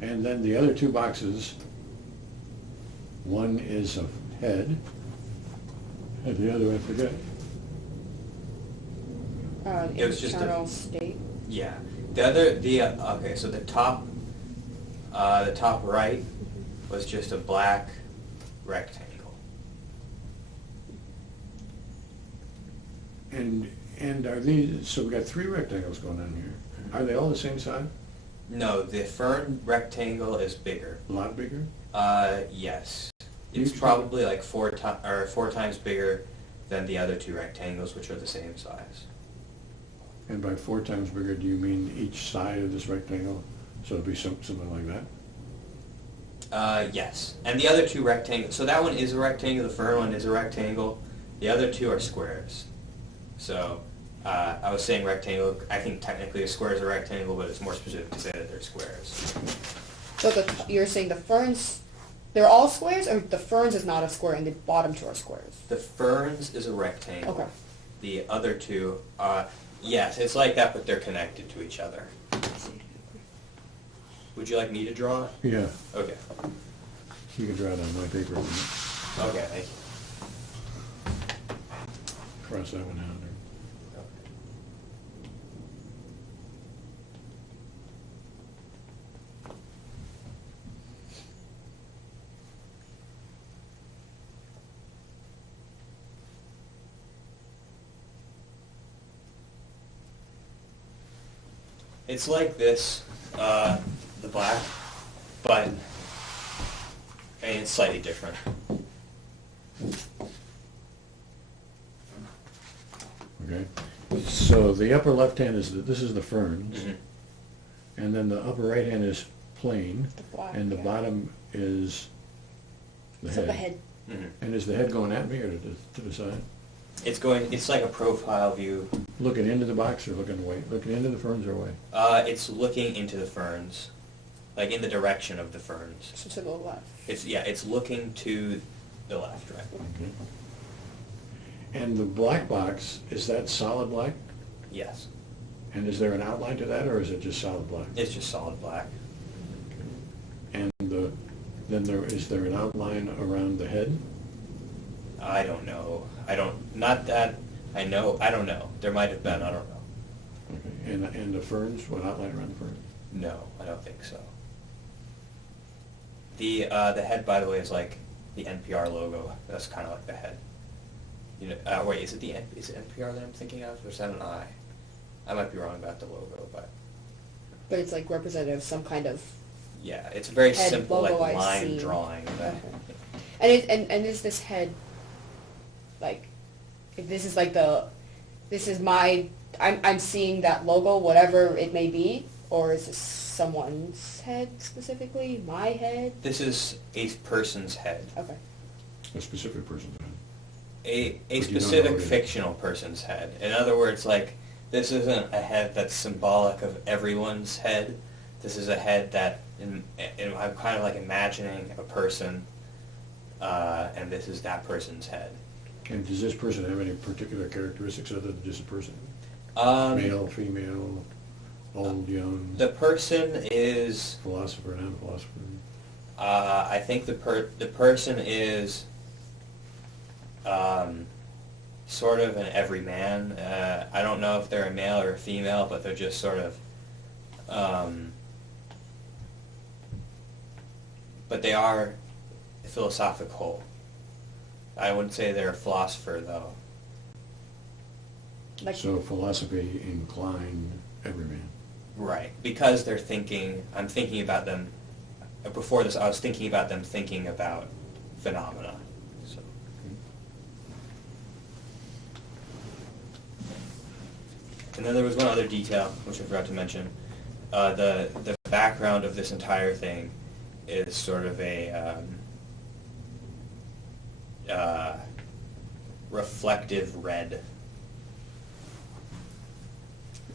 Okay. And then the other two boxes, one is a head, and the other I forget. It was just a- internal state. Yeah. Okay, so the top right was just a black rectangle. And are these, so we got three rectangles going on here. Are they all the same size? No, the fern rectangle is bigger. A lot bigger? Yes. You It's can- probably like four times bigger than the other two rectangles, which are the same size. And by 4 times bigger, do you mean each side of this rectangle? So it'd be something like that? Yes. And the other two rectangles, so that one is a rectangle, the fern one is a rectangle. The other two are squares. So I was saying rectangle, I think technically a square is a rectangle, but it's more specific to say that they're squares. So you're saying the ferns, they're all squares, or the ferns is not a square and the bottom two are squares? The ferns is a rectangle. Okay. The other two, yes, it's like that, but they're connected to each other. Would you like me to draw it? Yeah, Okay. you can draw it on my paper. Okay, thank you. Cross that one out there. It's like this, the black, but I mean, it's slightly different. Okay, so the upper left hand is, this is the ferns, Mhm. and then the upper right hand is plain, The black, and the yeah. bottom is the So head. the head. Mhm. And is the head going at me or to the side? It's like a profile view. Looking into the box or looking away? Looking into the ferns or away? It's looking into the ferns, like in the direction of the ferns. So to the left. It's looking to the left, right? Okay. And the black box, is that solid black? Yes. And is there an outline to that, or is it just solid black? It's just solid black. And then is there an outline around the head? I don't know. I don't know. There might have been, I don't know. Okay. And the ferns, what outline around the ferns? No, I don't think so. The head, by the way, is like the NPR logo. That's kind of like the head. You know, wait, is it NPR that I'm thinking of, or is that an I? I might be wrong about the logo, but But it's like representative of some kind of, yeah, it's a very Head simple like logo I've line seen. drawing. That, okay. And is this head, like, if this is like I'm seeing that logo, whatever it may be, or is this someone's head specifically? My head? This is a person's head. Okay. A specific person's head? A But you don't know specific who it is. fictional person's head. In other words, like, this isn't a head that's symbolic of everyone's head. This is a head that, I'm kind of like imagining a person, and this is that person's head. And does this person have any particular characteristics other than just a person? Male, female, old, young, The person is, philosopher, non-philosopher. I think the person is sort of an everyman. I don't know if they're a male or a female, but they're just sort of, but they are philosophical. I wouldn't say they're a philosopher, though. Like, So philosophy inclined everyman. Right, because they're thinking, I'm thinking about them, before this I was thinking about them thinking about phenomena. So. And then there was one other detail, which I forgot to mention. The background of this entire thing is sort of a reflective red.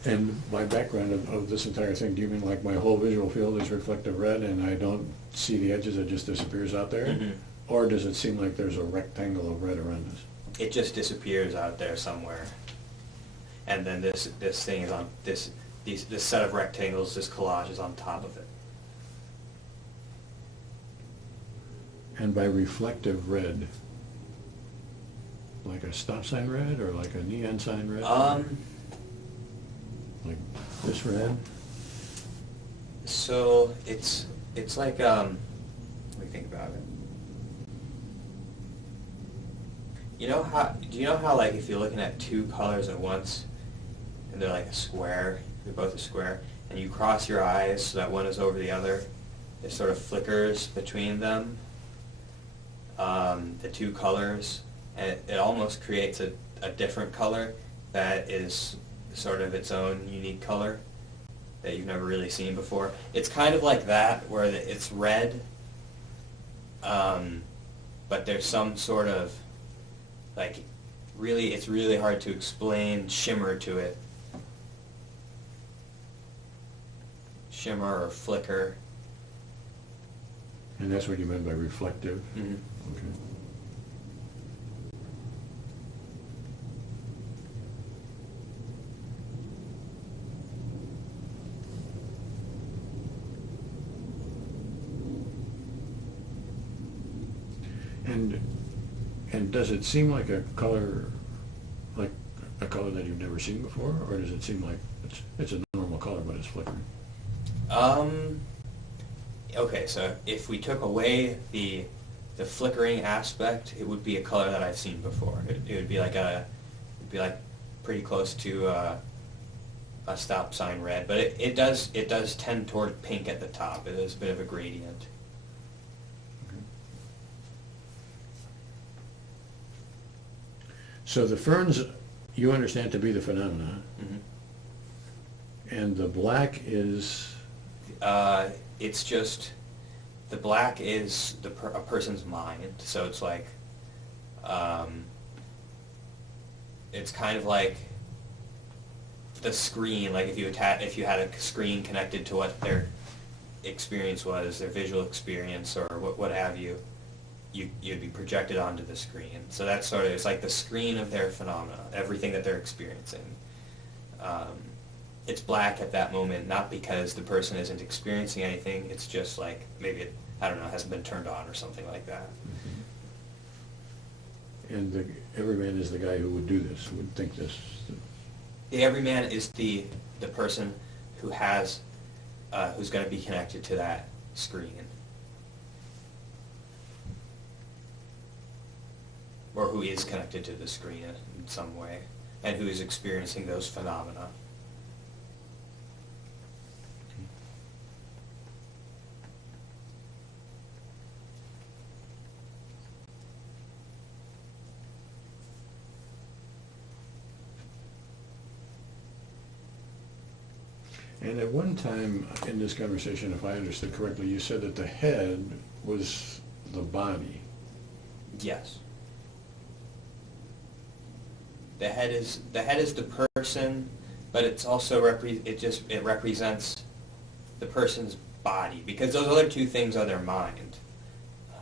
And by background of this entire thing, do you mean like my whole visual field is reflective red and I don't see the edges, it just disappears out there? Mhm. Or does it seem like there's a rectangle of red around us? It just disappears out there somewhere. And then this thing is on, this set of rectangles, this collage is on top of it. And by reflective red, like a stop sign red or like a neon sign red? Like this red? So it's like, let me think about it. Do you know how like if you're looking at two colors at once and they're like a square, they're both a square, and you cross your eyes so that one is over the other, it sort of flickers between them, the two colors, and it almost creates a different color that is sort of its own unique color that you've never really seen before. It's kind of like that, where it's red, but there's some sort of, like, it's really hard to explain shimmer to it. Shimmer or flicker. And that's what you meant by reflective? Mm-hmm. Okay. And does it seem like a color that you've never seen before, or does it seem like it's a normal color but it's flickering? Okay, so if we took away the flickering aspect, it would be a color that I've seen before. It would be like pretty close to a stop sign red, but it does tend toward pink at the top. It is a bit of a gradient. So the ferns, you understand to be the phenomena, Mm-hmm. and the black is, It's just, the black is a person's mind, so it's like, it's kind of like the screen, like if you had a screen connected to what their experience was, their visual experience, or what have you, you'd be projected onto the screen. So that's sort of, it's like the screen of their phenomena, everything that they're experiencing. It's black at that moment, not because the person isn't experiencing anything, it's just like, maybe it, I don't know, hasn't been turned on or something like that. and the everyman is the guy who would do this, who would think this. The everyman is the person who has, who's going to be connected to that screen. Or who is connected to the screen in some way, and who is experiencing those phenomena. And at one time in this conversation, if I understood correctly, you said that the head was the body. Yes. The head is the person, but it's also it represents the person's body, because those other two things are their mind,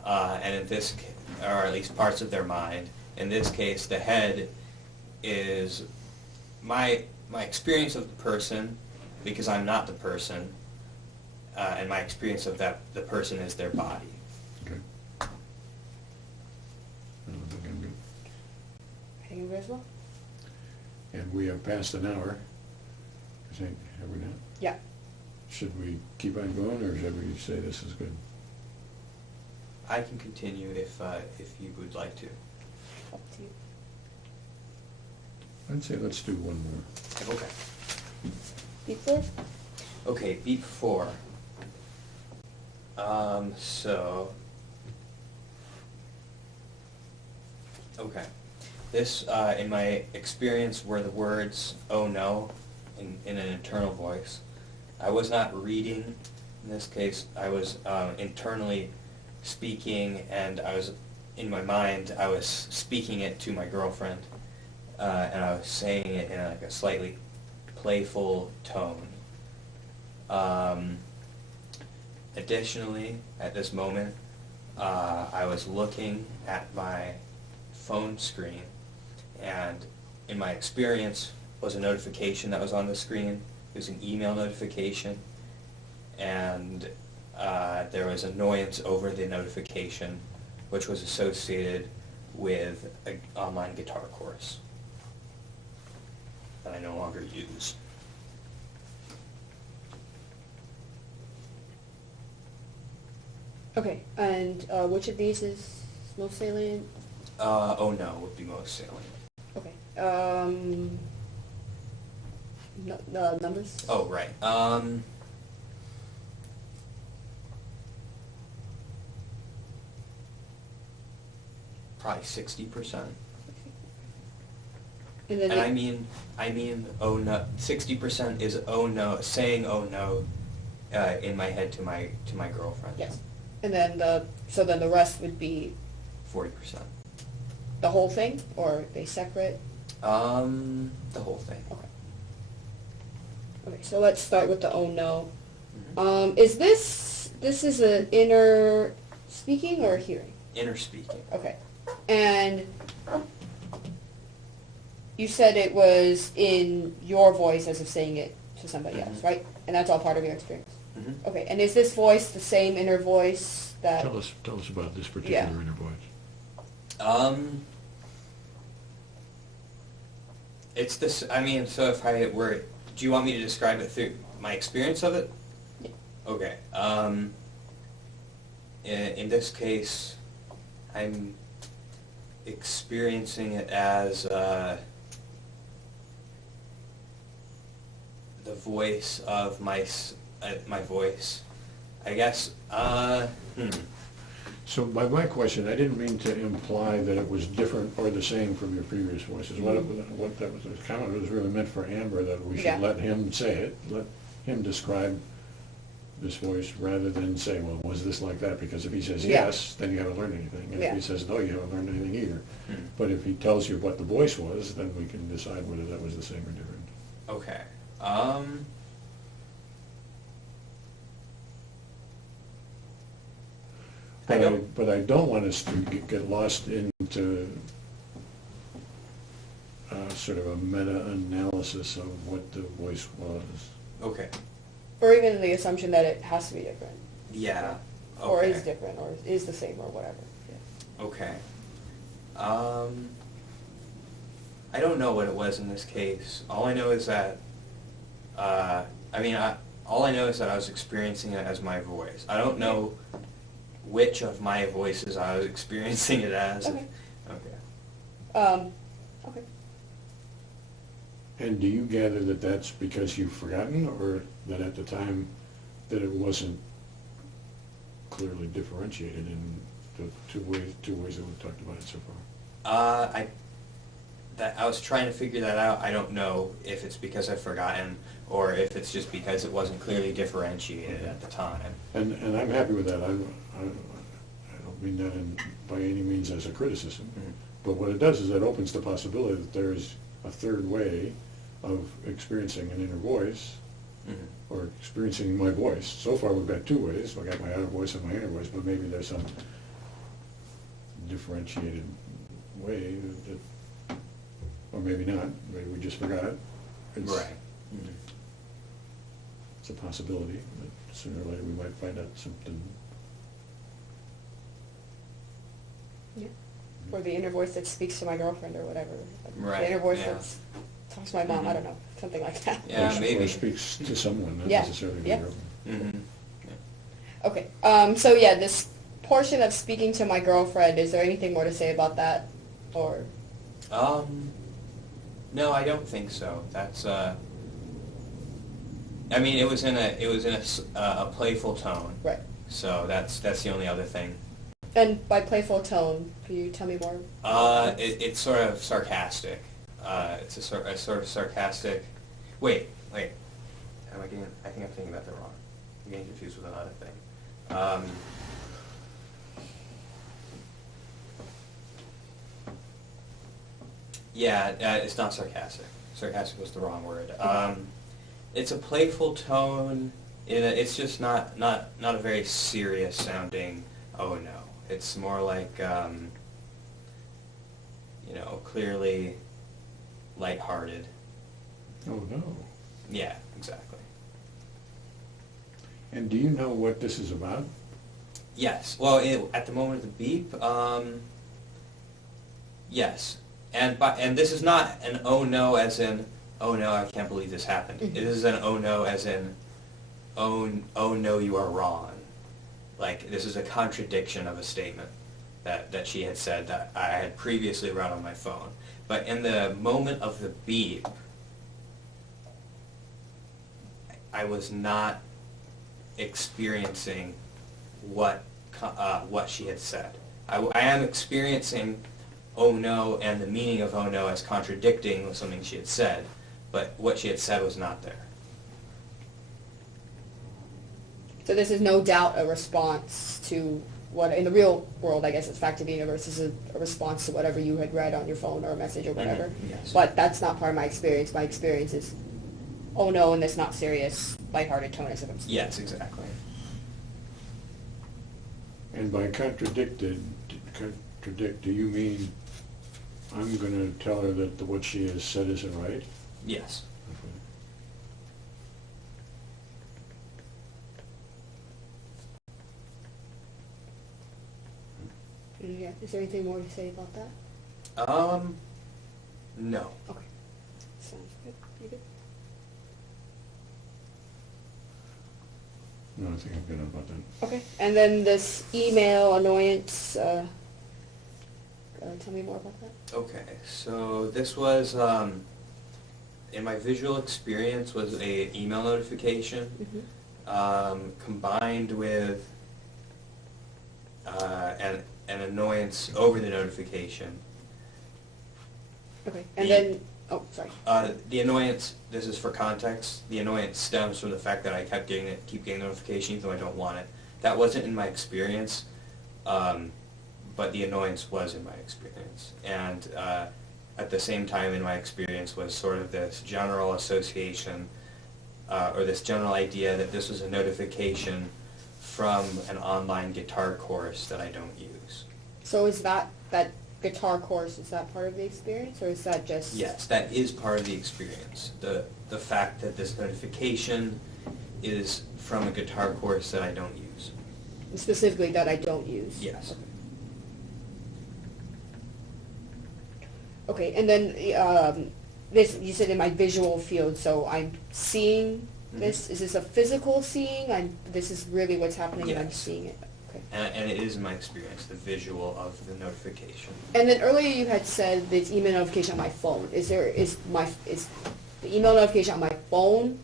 and in this, or at least parts of their mind. In this case, the head is my experience of the person, because I'm not the person, and my experience of the person is their body. Okay. I don't think I'm good. I think it as well. And we have passed an hour, I think, have we not? Yeah. Should we keep on going, or should we say this is good? I can continue if you would like to. Up to you. I'd say let's do one more. Okay. Before? Okay, beep 4. Okay. This, in my experience, were the words, "oh no," in an internal voice. I was not reading. In this case, I was internally speaking, and I was, in my mind, I was speaking it to my girlfriend, and I was saying it in like a slightly playful tone. Additionally, at this moment, I was looking at my phone screen, and in my experience was a notification that was on the screen. It was an email notification, and there was annoyance over the notification, which was associated with an online guitar course that I no longer use. Okay, and which of these is most salient? Oh no would be most salient. Okay. Numbers? Oh, right. Probably 60%. And then And I mean, oh no, 60% is oh no, saying oh no, in my head to my girlfriend. yes. And then then the rest would be 40%. the whole thing, or are they separate? The whole thing. Okay. Okay, so let's start with the oh no. Mhm. Is this is an inner speaking or hearing? Inner speaking. Okay. And you said it was in your voice as of saying it to somebody else, Mhm. right? And that's all part of your experience? Mm-hmm. Okay, and is this voice the same inner voice that... Tell us about this particular Yeah. inner voice. It's this. I mean, so if I were, do you want me to describe it through my experience of it? Yeah. Okay. In this case, I'm experiencing it as the voice of my voice. I guess. So by my question, I didn't mean to imply that it was different or the same from your previous voices. What that was, the comment was really meant for Amber, that we should Yeah. let him say it, let him describe this voice rather than say, well, was this like that? Because if he says Yeah. yes, then you haven't learned anything. And if Yeah. he says no, you haven't learned anything either. Hmm. But if he tells you what the voice was, then we can decide whether that was the same or different. Okay. I don't. But I don't want us to get lost into sort of a meta-analysis of what the voice was. Okay. Or even the assumption that it has to be different. Yeah. Okay. Or is different, or is the same, or whatever. Yeah. Okay. I don't know what it was in this case. All I know is that, all I know is that I was experiencing it as my voice. I don't know which of my voices I was experiencing it as. Okay. Okay. Okay. And do you gather that that's because you've forgotten, or that at the time that it wasn't clearly differentiated in the two ways that we've talked about it so far? I was trying to figure that out. I don't know if it's because I've forgotten or if it's just because it wasn't clearly differentiated at the time. And I'm happy with that. I don't mean that by any means as a criticism. Mhm. But what it does is it opens the possibility that there is a third way of experiencing an inner voice, Mhm. or experiencing my voice. So far we've got two ways. We've got my outer voice and my inner voice, but maybe there's some differentiated way that, or maybe not, maybe we just forgot. Right. Mhm. It's a possibility, but sooner or later we might find out something. Yeah. Or the inner voice that speaks to my girlfriend or whatever. Right, The inner voice yeah. that talks to my mom, I don't know, something like that. Yeah, Or maybe. Or speaks to someone, not Yeah, necessarily the yeah. girlfriend. Mm-hmm. Okay, so yeah, this portion of speaking to my girlfriend, is there anything more to say about that? Or, No, I don't think so. That's, I mean, it was in a playful tone. right. So that's the only other thing. And by playful tone, can you tell me more? It's sort of sarcastic. It's a sort of sarcastic. Wait. I think I'm thinking about that wrong. I'm getting confused with another thing. It's not sarcastic. Sarcastic was the wrong word. It's a playful tone. It's just not a very serious sounding. Oh no. It's more like clearly lighthearted. Oh, no. Yeah, exactly. And do you know what this is about? Yes. Well, at the moment of the beep, yes. And this is not an oh no as in oh no I can't believe this happened. Mhm. It is an oh no as in oh no you are wrong. Like this is a contradiction of a statement that she had said that I had previously read on my phone. But in the moment of the beep, I was not experiencing what she had said. I am experiencing oh no and the meaning of oh no as contradicting something she had said, but what she had said was not there. So this is no doubt a response to what, in the real world, I guess it's fact of the universe, is a response to whatever you had read on your phone or a message or whatever. Mhm, yes. But that's not part of my experience. My experience is, oh no, and this not serious, lighthearted tone as if I'm speaking. Yes, exactly. And by contradict, do you mean I'm going to tell her that what she has said isn't right? Yes. Yeah. Is there anything more to say about that? No. Okay. Sounds good. You good? No, I think I'm good about that. Okay. And then this email annoyance, tell me more about that. Okay, so this was, in my visual experience, was a email notification combined with an annoyance over the notification. Okay. And The- then, oh, sorry. The annoyance, this is for context, the annoyance stems from the fact that I keep getting notifications even though I don't want it. That wasn't in my experience, but the annoyance was in my experience. And at the same time in my experience was sort of this general association or this general idea that this was a notification from an online guitar course that I don't use. So is that guitar course, is that part of the experience, or is that just? Yes, that is part of the experience. The fact that this notification is from a guitar course that I don't use. Specifically that I don't use? Yes. Okay, and then this, you said in my visual field, so I'm seeing this. Is this a physical seeing? This is really what's happening and I'm Yes. seeing it. Okay. And it is my experience, the visual of the notification. And then earlier you had said this email notification on my phone. Is the email notification on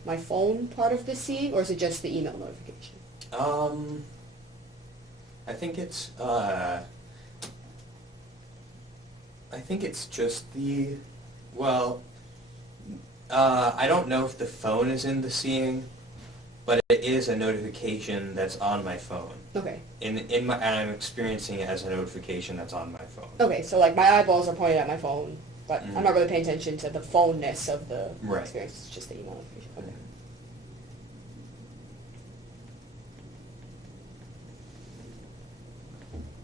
my phone part of the seeing, or is it just the email notification? I think it's just I don't know if the phone is in the seeing, but it is a notification that's on my phone. Okay. And I'm experiencing it as a notification that's on my phone. Okay, so like my eyeballs are pointed at my phone, but Mhm. I'm not really paying attention to the phone-ness of the Right. experience. It's just the email notification. Okay.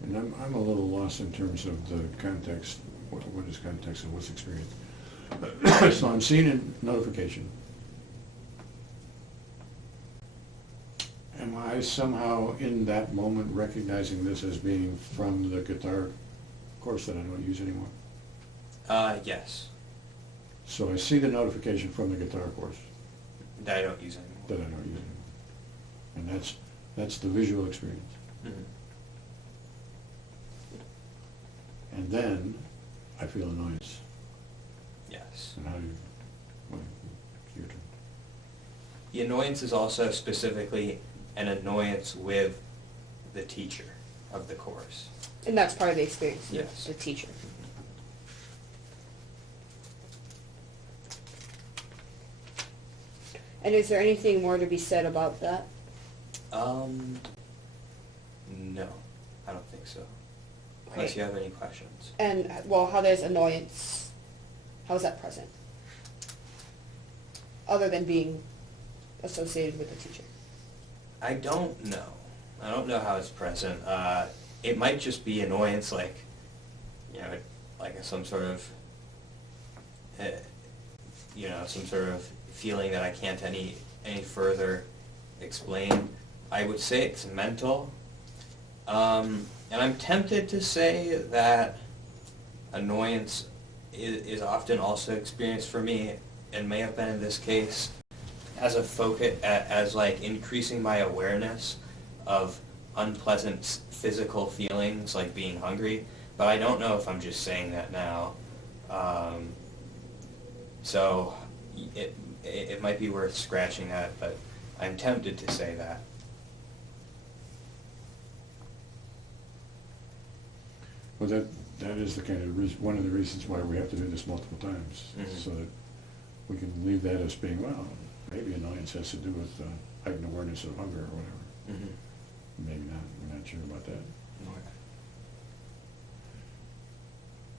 And I'm a little lost in terms of the context, what is context and what's experience. So I'm seeing a notification. Am I somehow in that moment recognizing this as being from the guitar course that I don't use anymore? Yes. So I see the notification from the guitar course That I don't use anymore. that I don't use anymore. And that's the visual experience. Mhm. And then I feel annoyance. Yes. And how do you, well, it's your turn. The annoyance is also specifically an annoyance with the teacher of the course. And that's part of the experience, Yes. the teacher. And is there anything more to be said about that? No, I don't think so. Unless Okay. you have any questions. And, well, how there's annoyance, how is that present? Other than being associated with the teacher? I don't know. I don't know how it's present. It might just be annoyance, like, you know, like some sort of, some sort of feeling that I can't any further explain. I would say it's mental. And I'm tempted to say that annoyance is often also experienced for me, and may have been in this case, as a focus, as like increasing my awareness of unpleasant physical feelings like being hungry, but I don't know if I'm just saying that now. So it might be worth scratching that, but I'm tempted to say that. Well, that is the kind of one of the reasons why we have to do this multiple times, Mhm. so that we can leave that as being, well, maybe annoyance has to do with heightened awareness of hunger or whatever. Mm-hmm. Maybe not, we're not sure about that. Okay.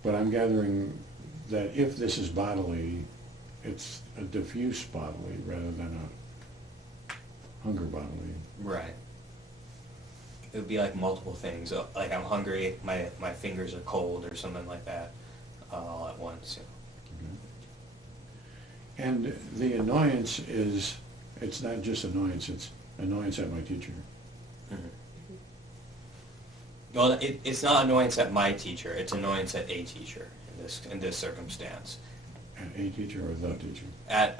But I'm gathering that if this is bodily, it's a diffuse bodily rather than a hunger bodily. Right. It would be like multiple things, like I'm hungry, my fingers are cold, or something like that, all at once. Okay. And the annoyance it's not just annoyance, it's annoyance at my teacher. Mm-hmm. Well, it's not annoyance at my teacher, it's annoyance at a teacher in this circumstance. At a teacher or the teacher? At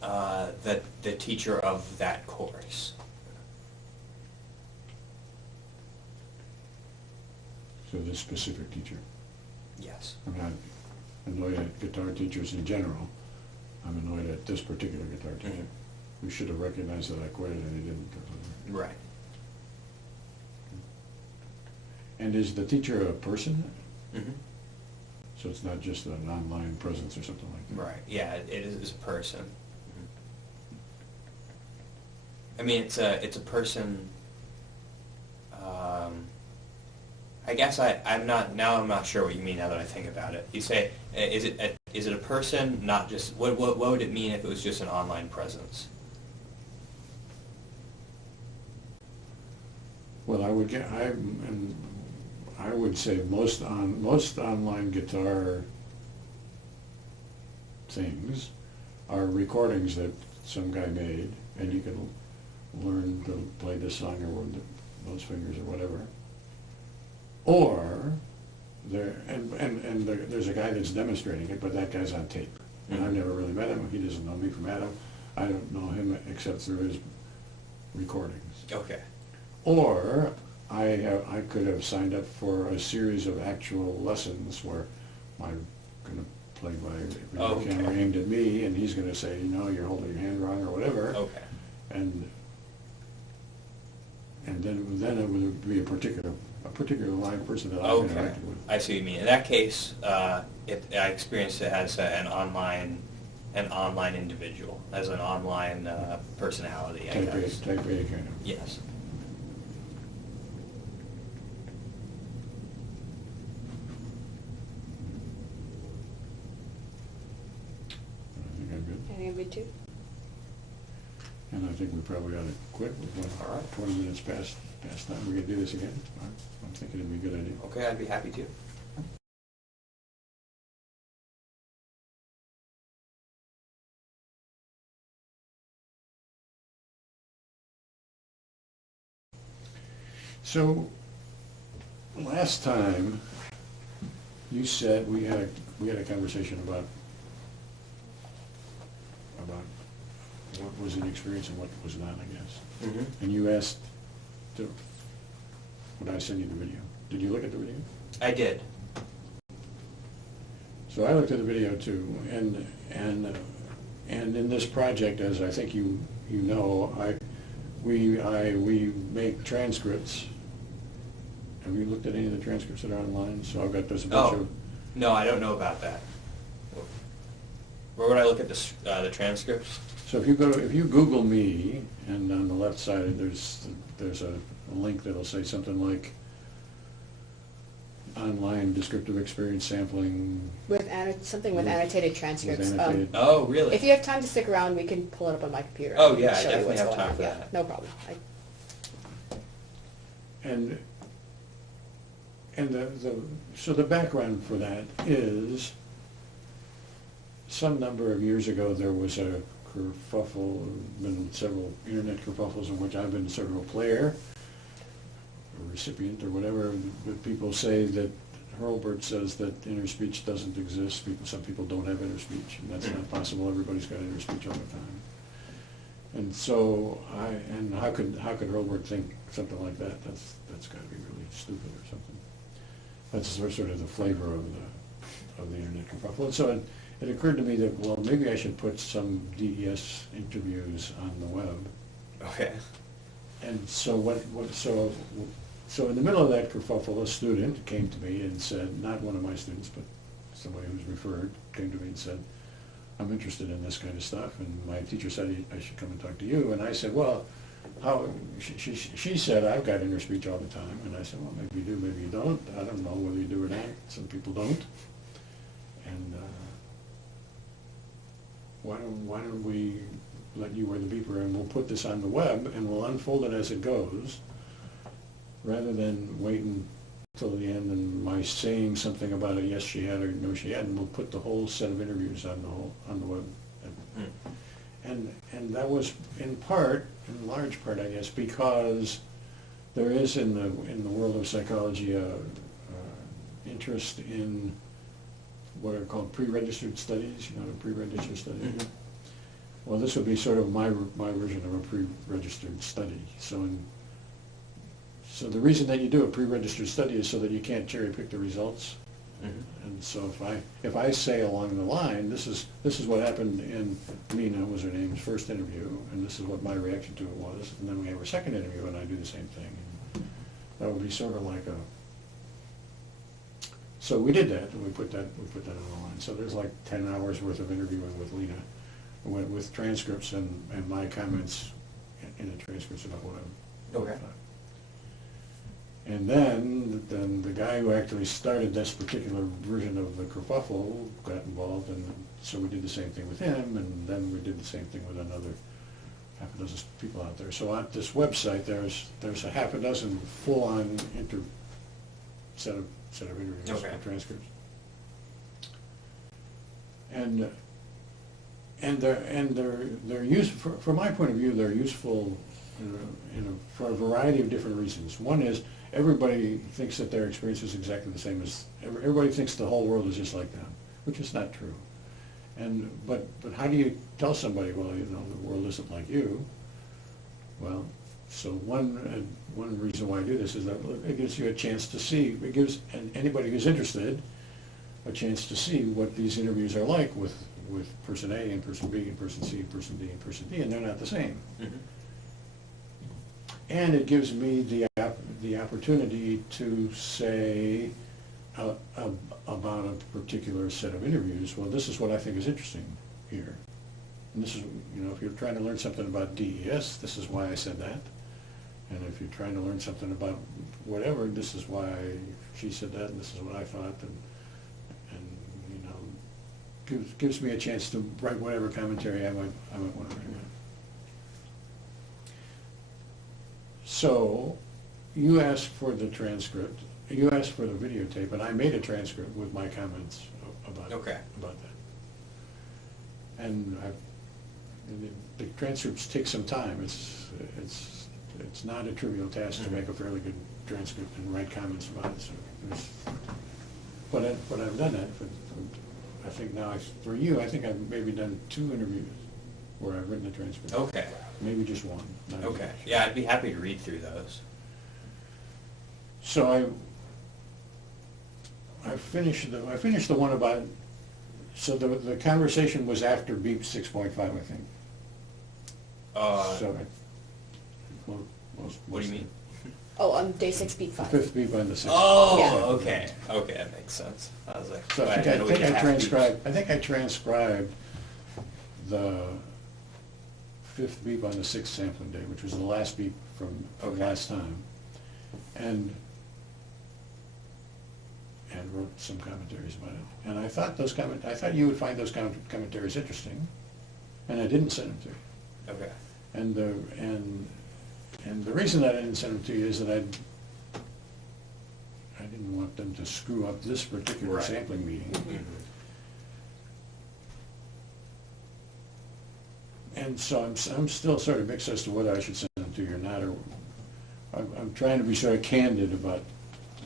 the teacher of that course. So this specific teacher. Yes. I'm not annoyed at guitar teachers in general. I'm annoyed at this particular guitar teacher. Mhm. We should have recognized that I quit it and he didn't. Right. And is the teacher a person? Mm-hmm. So it's not just an online presence or something like that? Right. Yeah, it is a person. I mean, it's a person. I guess I'm not sure what you mean now that I think about it. You say, is it a person, not just, what would it mean if it was just an online presence? Well, I would say most online guitar things are recordings that some guy made, and you can learn to play this song or those fingers or whatever. Or there's a guy that's demonstrating it, but that guy's on tape, and I've never really met him. He doesn't know me from Adam. I don't know him except through his recordings. Okay. Or I could have signed up for a series of actual lessons where I'm going to play my Okay. camera aimed at me, and he's going to say, you're holding your hand wrong or whatever. Okay. And then it would be a particular live person that I've Okay. interacted with. I see what you mean. In that case, I experienced it as an online individual, as an online personality, I guess. Type A kind of. Yes. I think I'm good. I think I'm good too. And I think we probably ought to quit. We've gone All right. 20 minutes past time. We can do this again. I'm thinking it'd be a good idea. Okay, I'd be happy to. So, last time, you said we had a conversation about what was an experience and what was not, I guess. Mm-hmm. And you asked, would I send you the video? Did you look at the video? I did. So I looked at the video too, and in this project, as I think you know, we make transcripts. Have you looked at any of the transcripts that are online? So I've got this bunch of. No, I don't know about that. Where would I look at the transcripts? So if you Google me, and on the left side there's a link that'll say something like online descriptive experience sampling. With something with annotated transcripts. With annotated. Oh, really? If you have time to stick around, we can pull it up on my computer. Oh, and yeah, I show you definitely what's have going time on. for Yeah, that. no problem. So the background for that is some number of years ago there was a kerfuffle, been several internet kerfuffles in which I've been sort of a player, a recipient or whatever, but people say that Hurlburt says that inner speech doesn't exist. Some people don't have inner speech, and that's not possible. Everybody's got inner speech all the time. And so how could Hurlburt think something like that? That's got to be really stupid or something. That's sort of the flavor of the internet kerfuffle. And so it occurred to me that, well, maybe I should put some DES interviews on the web. Okay. And so so in the middle of that kerfuffle, a student came to me and said, not one of my students, but somebody who was referred, came to me and said, I'm interested in this kind of stuff, and my teacher said I should come and talk to you. And I said, well, she said, I've got inner speech all the time. And I said, well, maybe you do, maybe you don't. I don't know whether you do or not. Some people don't. And why don't we let you wear the beeper, and we'll put this on the web, and we'll unfold it as it goes, rather than waiting till the end and my saying something about it, yes she had or no she hadn't. We'll put the whole set of interviews on the web. And that was in large part, I guess, because there is in the world of psychology interest in what are called pre-registered studies. You know what a pre-registered study is? Mm-hmm. Well, this would be sort of my version of a pre-registered study. So the reason that you do a pre-registered study is so that you can't cherry pick the results. Mm-hmm. And so if I say along the line, this is what happened in Mina, was her name's first interview, and this is what my reaction to it was, and then we have our second interview, and I do the same thing. And that would be sort of like so we did that, and we put that on the line. So there's like 10 hours worth of interviewing with Lena, with transcripts and my comments in the transcripts about what I Okay. thought. And then the guy who actually started this particular version of the kerfuffle got involved, and so we did the same thing with him, and then we did the same thing with another half a dozen people out there. So on this website, there's a half a dozen full-on set of interviews, Okay. transcripts, and they're useful from my point of view. They're useful for a variety of different reasons. One is everybody thinks that their experience is exactly the same as everybody thinks the whole world is just like them, which is not true. But how do you tell somebody, well, you know, the world isn't like you? Well, so one reason why I do this is that it gives you a chance to see. It gives anybody who's interested a chance to see what these interviews are like with person A and person B and person C and person D and person D, and they're not the same. Mm-hmm. And it gives me the opportunity to say about a particular set of interviews, well, this is what I think is interesting here. And this is, you know, if you're trying to learn something about DES, this is why I said that. And if you're trying to learn something about whatever, this is why she said that, and this is what I thought, and you know, gives me a chance to write whatever commentary I might want to write. So, you asked for the transcript, you asked for the videotape, and I made a transcript with my comments about that. And the transcripts take some time. It's not a trivial task to make a fairly good transcript and write comments about it. So but I've done that I think now, for you, I think I've maybe done 2 interviews where I've written a transcript. Okay. Maybe just 1. not Okay. even. Yeah, I'd be happy to read through those. So I finished the one about, so the conversation was after beep 6.5, I think. So most. What do you mean? Oh, on day 6, beat The 5. 5th beep on the 6th. Oh, Yeah. okay. Okay, that makes sense. I was like, So I wait, think know we have I think I transcribed the 5th beep on the 6th sampling day, which was the last beep from Okay. last time. And wrote some commentaries about it. And I thought I thought you would find those commentaries interesting, and I didn't send them to you. Okay. And the reason that I didn't send them to you is that I didn't want them to screw up this particular Right. sampling meeting. Mhm. And so I'm still sort of mixed as to whether I should send them to you or not, or I'm trying to be sort of candid about,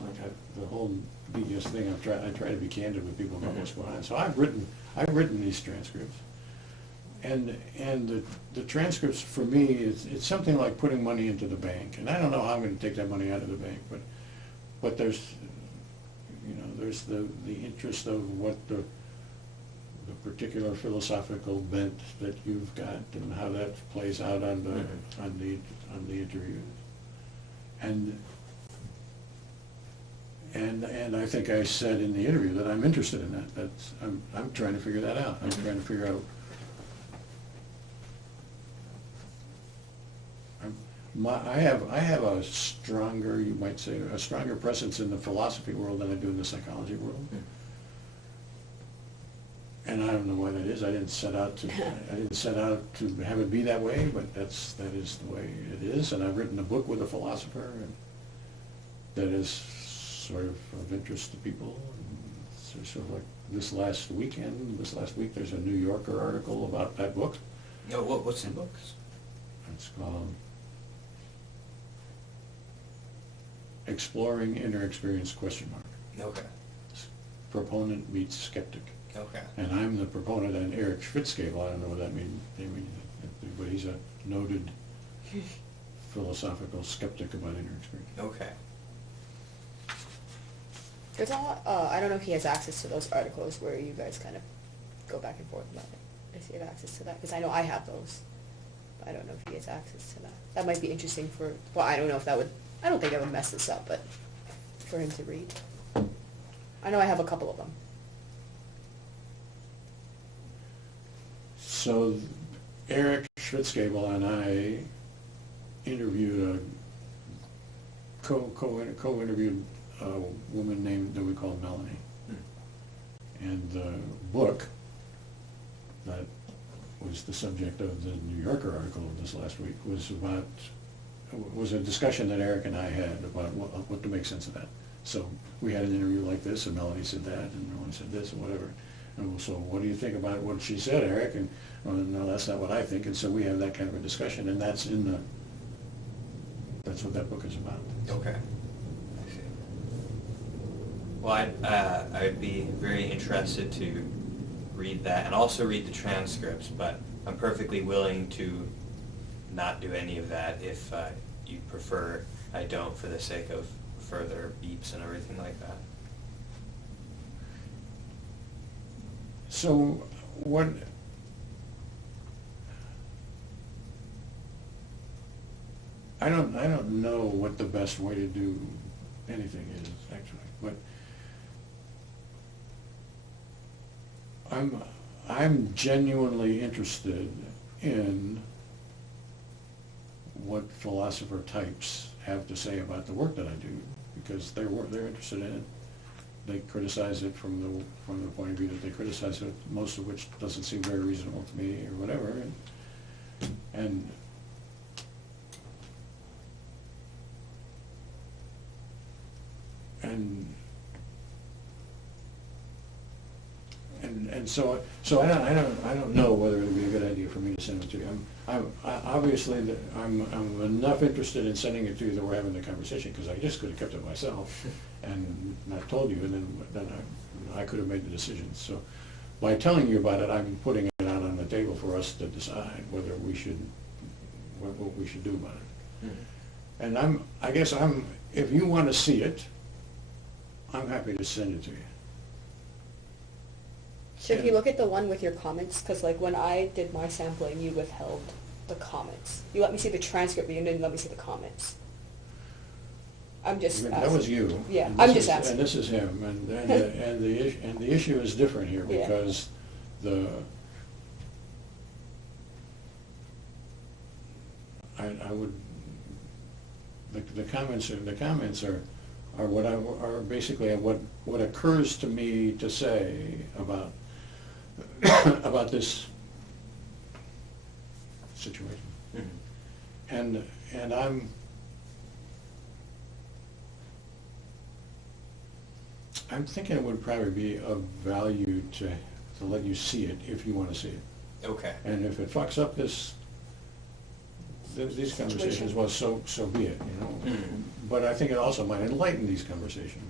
like, the whole BS thing. I try to be candid with people about what's going on. So I've written these transcripts. And the transcripts, for me, it's something like putting money into the bank. And I don't know how I'm going to take that money out of the bank, but there's the interest of what the particular philosophical bent that you've got and how that plays out on the interviews. And I think I said in the interview that I'm interested in that. I'm trying to figure that out. I'm trying to figure out. I have a stronger, you might say, a stronger presence in the philosophy world than I do in the psychology world. And I don't know why that is. I didn't set out to have it be that way, but that is the way it is. And I've written a book with a philosopher, and that is sort of interest to people. And so sort of like this last week, there's a New Yorker article about that book. No, what's the book? It's called Exploring Inner Experience ? Okay. Proponent meets skeptic. Okay. And I'm the proponent, and Eric Schwitzcable, I don't know what that means, but he's a noted philosophical skeptic about inner experience. Okay. There's a lot, I don't know if he has access to those articles where you guys kind of go back and forth about it. Does he have access to that? Because I know I have those. But I don't know if he has access to that. That might be interesting I don't know if that would, I don't think that would mess this up, but for him to read. I know I have a couple of them. So Eric Schwitzcable and I interviewed co-interviewed a woman that we call Melanie. And the book that was the subject of the New Yorker article of this last week was a discussion that Eric and I had about what to make sense of that. So we had an interview like this, and Melanie said that, and Melanie said this, and whatever. And so what do you think about what she said, Eric? And well, no, that's not what I think. And so we have that kind of a discussion, and that's what that book is about. Okay. I see. Well, I'd be very interested to read that and also read the transcripts, but I'm perfectly willing to not do any of that if you prefer I don't, for the sake of further beeps and everything like that. So what? I don't know what the best way to do anything is, actually, but I'm genuinely interested in what philosopher types have to say about the work that I do, because they're interested in it. They criticize it from the point of view that they criticize it, most of which doesn't seem very reasonable to me or whatever. And so I don't know whether it would be a good idea for me to send it to you. Obviously, I'm enough interested in sending it to you that we're having the conversation, because I just could have kept it myself and not told you, and then I could have made the decision. So by telling you about it, I'm putting it out on the table for us to decide whether we should, what we should do about it. Mhm. And I guess if you want to see it, I'm happy to send it to you. So if you look at the one with your comments, because like when I did my sampling, you withheld the comments. You let me see the transcript, but you didn't let me see the comments. I'm just That asking. was you. Yeah, And I'm this just is- asking. And this is him, and the issue is different here, Yeah. because I would, the comments are what basically what occurs to me to say about about this situation. Mhm. And I'm thinking it would probably be of value to let you see it if you want to see it. Okay. And if it fucks up these conversations, Situation. well, so be it, you know. Mhm. But I think it also might enlighten these conversations.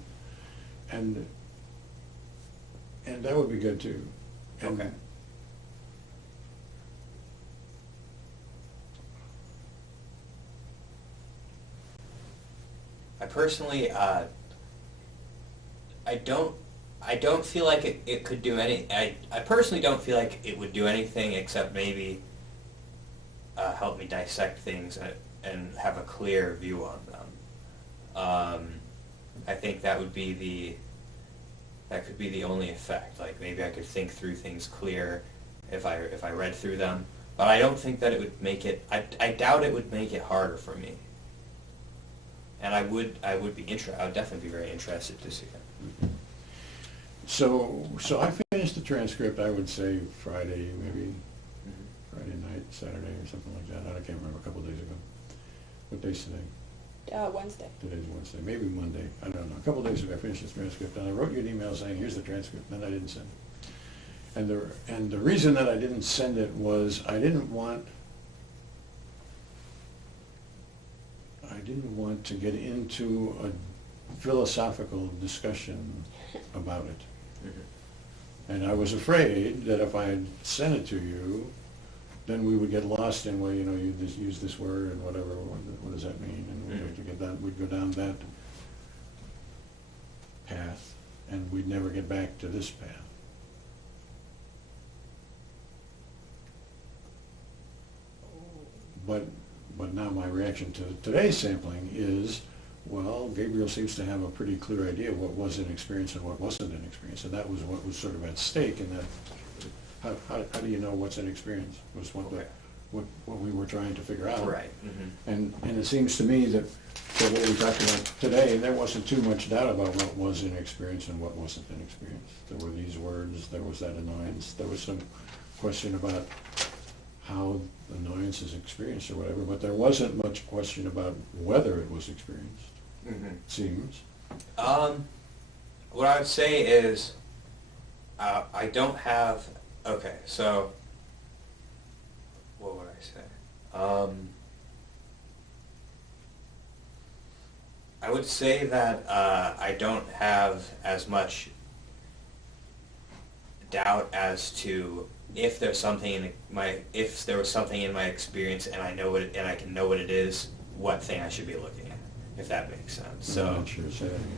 And that would be good too. And Okay. I personally, I don't feel like it could do I personally don't feel like it would do anything except maybe help me dissect things and have a clear view on them. I think that could be the only effect. Like maybe I could think through things clear if I read through them. But I don't think that it would make it. I doubt it would make it harder for me. And I would definitely be very interested to see it. so I finished the transcript, I would say Friday, maybe Mhm. Friday night, Saturday, or something like that. I can't remember, a couple days ago. What day's today? Wednesday. Today's Wednesday, maybe Monday, I don't know. A couple days ago, I finished the transcript, and I wrote you an email saying, here's the transcript, and then I didn't send it. And the reason that I didn't send it was I didn't want to get into a philosophical discussion about it. Mhm. And I was afraid that if I had sent it to you, then we would get lost in, well, you know, you just use this word and whatever, what does that mean? And we'd have to get that, we'd go down that path, and we'd never get back to this path. But now my reaction to today's sampling is, well, Gabriel seems to have a pretty clear idea of what was an experience and what wasn't an experience, and that was what was sort of at stake in that. How do you know what's an experience, was Okay. what we were trying to figure out. Right. Mhm. And it seems to me that what we talked about today, there wasn't too much doubt about what was an experience and what wasn't an experience. There were these words, there was that annoyance, there was some question about how annoyance is experienced or whatever, but there wasn't much question about whether it was experienced, Mhm. it seems. What I would say is, I don't have. Okay, so what would I say? I would say that I don't have as much doubt as to if there's something if there was something in my experience and I know it and I can know what it is, what thing I should be looking at, if that makes sense. I'm So. not sure, say that again.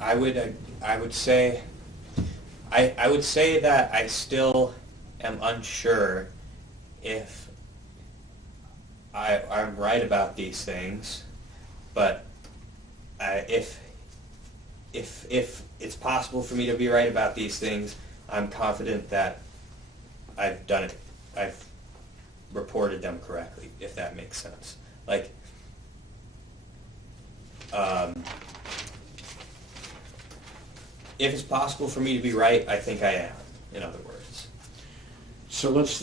I would say that I still am unsure if I'm right about these things, but if it's possible for me to be right about these things, I'm confident that I've done it. I've reported them correctly, if that makes sense. Like, if it's possible for me to be right, I think I am, in other words. So let's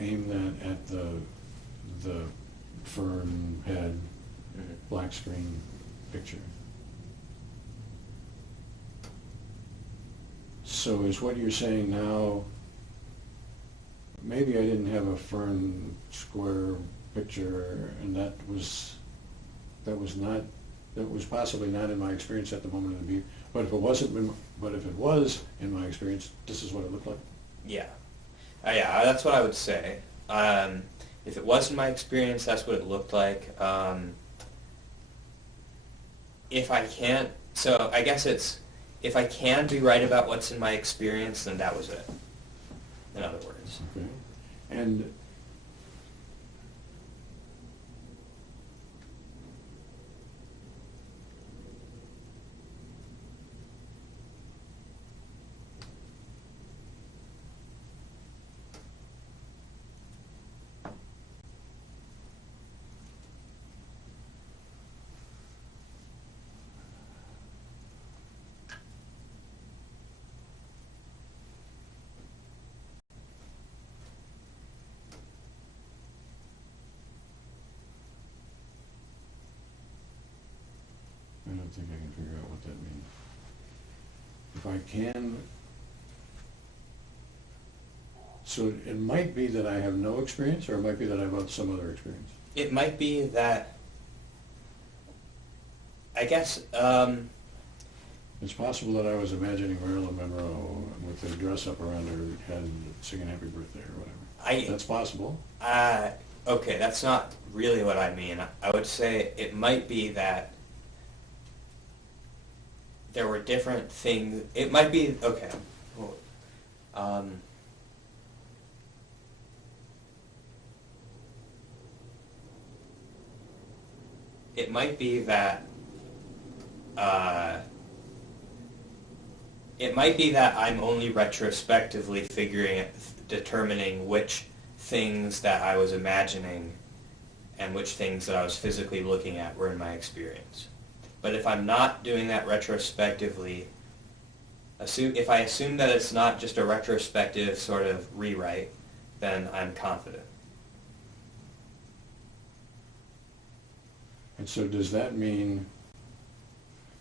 aim that at the fern head, Mhm. black screen picture. So is what you're saying now, maybe I didn't have a fern square picture, and that was possibly not in my experience at the moment of the beep, but if it was in my experience, this is what it looked like? Yeah. Yeah, that's what I would say. If it was in my experience, that's what it looked like. If I can't, so I guess it's, if I can be right about what's in my experience, then that was it, in other words. Okay. And I don't think I can figure out what that means. If I can, so it might be that I have no experience, or it might be that I have some other experience. It might be that, I guess, It's possible that I was imagining Marilyn Monroe with the dress up around her head singing Happy Birthday or whatever. That's possible. okay, that's not really what I mean. I would say it might be that there were different things. It might be, okay. Well, it might be that I'm only retrospectively determining which things that I was imagining and which things that I was physically looking at were in my experience. But if I'm not doing that retrospectively, if I assume that it's not just a retrospective sort of rewrite, then I'm confident. And so does that mean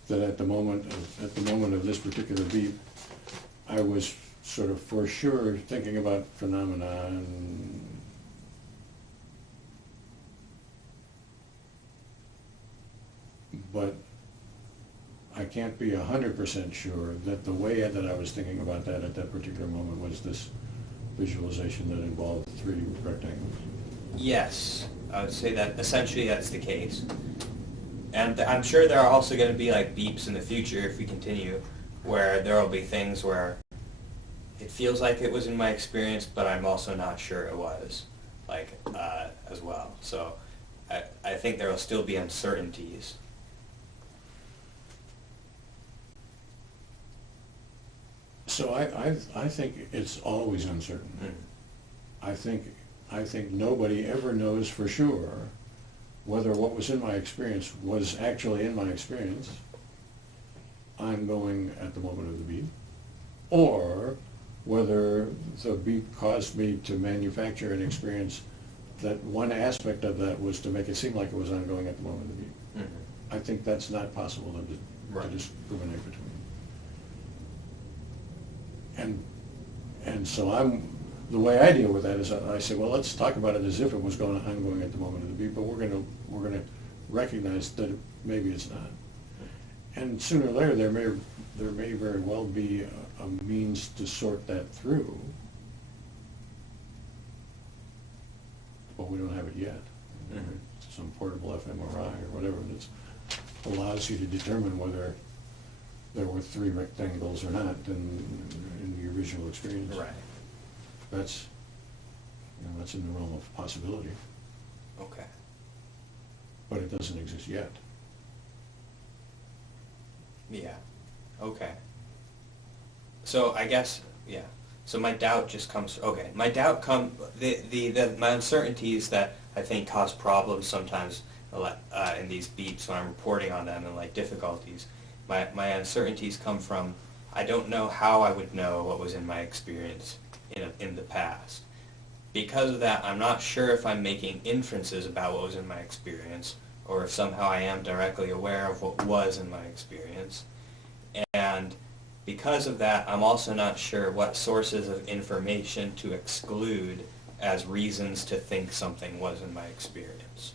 that at the moment of this particular beep, I was sort of for sure thinking about phenomena, but I can't be 100% sure that the way that I was thinking about that at that particular moment was this visualization that involved 3 rectangles? Yes, I would say that essentially that's the case. And I'm sure there are also going to be like beeps in the future if we continue, where there will be things where it feels like it was in my experience, but I'm also not sure it was, like, as well. So I think there will still be uncertainties. So I think it's always uncertain. Mm. I think nobody ever knows for sure whether what was in my experience was actually in my experience, ongoing at the moment of the beep, or whether the beep caused me to manufacture an experience that one aspect of that was to make it seem like it was ongoing at the moment of the beep. Mm-hmm. I think that's not possible to Right. discriminate between. And so the way I deal with that is I say, well, let's talk about it as if it was ongoing at the moment of the beep, but we're going to recognize that maybe it's not. And sooner or later, there may very well be a means to sort that through, but we don't have it yet. Mm-hmm. Some portable fMRI or whatever that allows you to determine whether there were 3 rectangles or not in your visual experience. Right. That's in the realm of possibility, Okay. but it doesn't exist yet. Yeah. Okay. So I guess, yeah. So my doubt just comes, okay, my doubt my uncertainties that I think cause problems sometimes in these beeps when I'm reporting on them and like difficulties, my uncertainties come from, I don't know how I would know what was in my experience in the past. Because of that, I'm not sure if I'm making inferences about what was in my experience, or if somehow I am directly aware of what was in my experience. And Because of that, I'm also not sure what sources of information to exclude as reasons to think something was in my experience.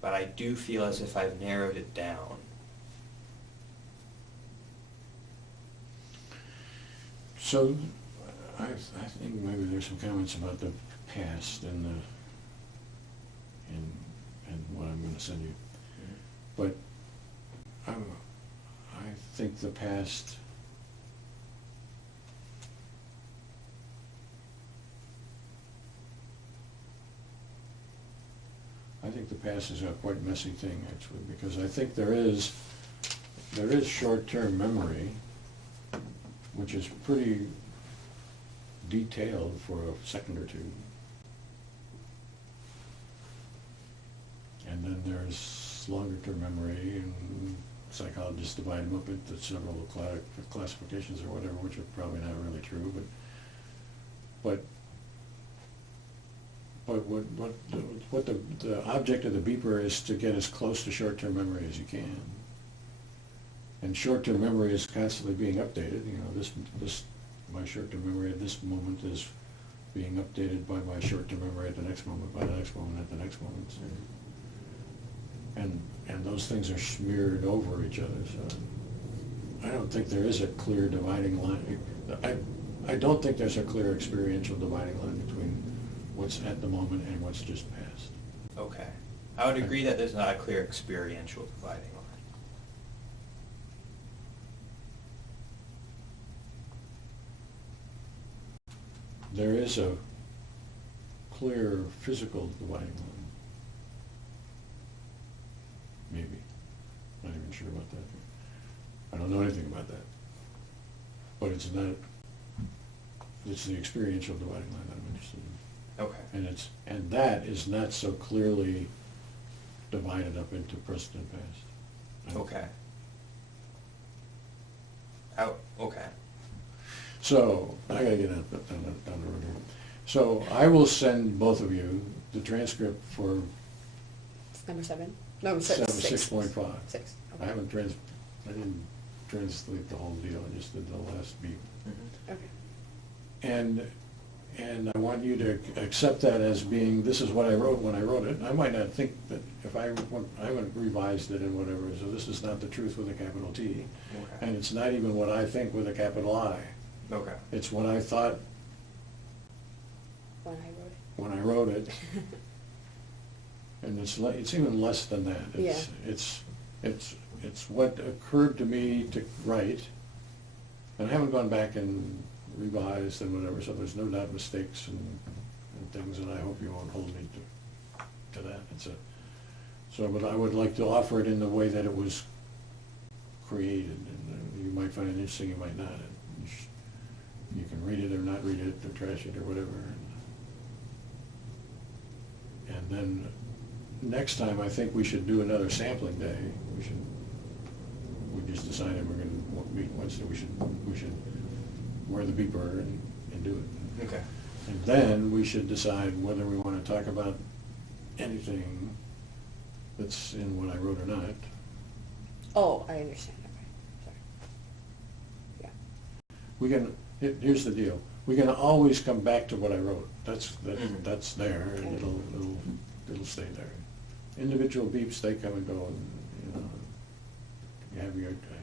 But I do feel as if I've narrowed it down. So, I think maybe there's some comments about the past and what I'm going to send you. But I think the past is a quite messy thing, actually, because I think there is short-term memory, which is pretty detailed for a second or two. And then there's longer-term memory, and psychologists divide them up into several classifications or whatever, which are probably not really true, but what the object of the beeper is to get as close to short-term memory as you can. And short-term memory is constantly being updated. You know, my short-term memory at this moment is being updated by my short-term memory at the next moment, by the next moment, at the next moment. And those things are smeared over each other. So I don't think there is a clear dividing line. I don't think there's a clear experiential dividing line between what's at the moment and what's just past. Okay. I would agree that there's not a clear experiential dividing line. There is a clear physical dividing line. Maybe. Not even sure about that. I don't know anything about that. But it's the experiential dividing line that I'm interested in. Okay. And that is not so clearly divided up into present and past. Okay. Okay. So, I gotta get down the road here. So, I will send both of you the transcript for Number 7? No, 6.5. 6. I Okay. I didn't translate the whole deal, I just did the last beat. Mm-hmm. Okay. And I want you to accept that as being, this is what I wrote when I wrote it. I might not think that if I haven't revised it and whatever, so this is not the truth with a capital T. Okay. And it's not even what I think with a capital I. Okay. It's what I thought When I wrote it. And it's even less than that. It's what occurred to me to write. And I haven't gone back and revised and whatever, so there's no doubt mistakes and things, and I hope you won't hold me to that. But I would like to offer it in the way that it was created, and you might find it interesting, you might not. You can read it or not read it, or trash it or whatever. And then next time, I think we should do another sampling day. We just decided we're going to meet Wednesday. We should wear the beeper and do it. Okay. And then we should decide whether we want to talk about anything that's in what I wrote or not. Oh, I understand. Okay. Sorry. Yeah. Here's the deal. We can always come back to what I wrote. That's Mhm. there, and Okay. it'll stay there. Individual beeps, they come and go, and you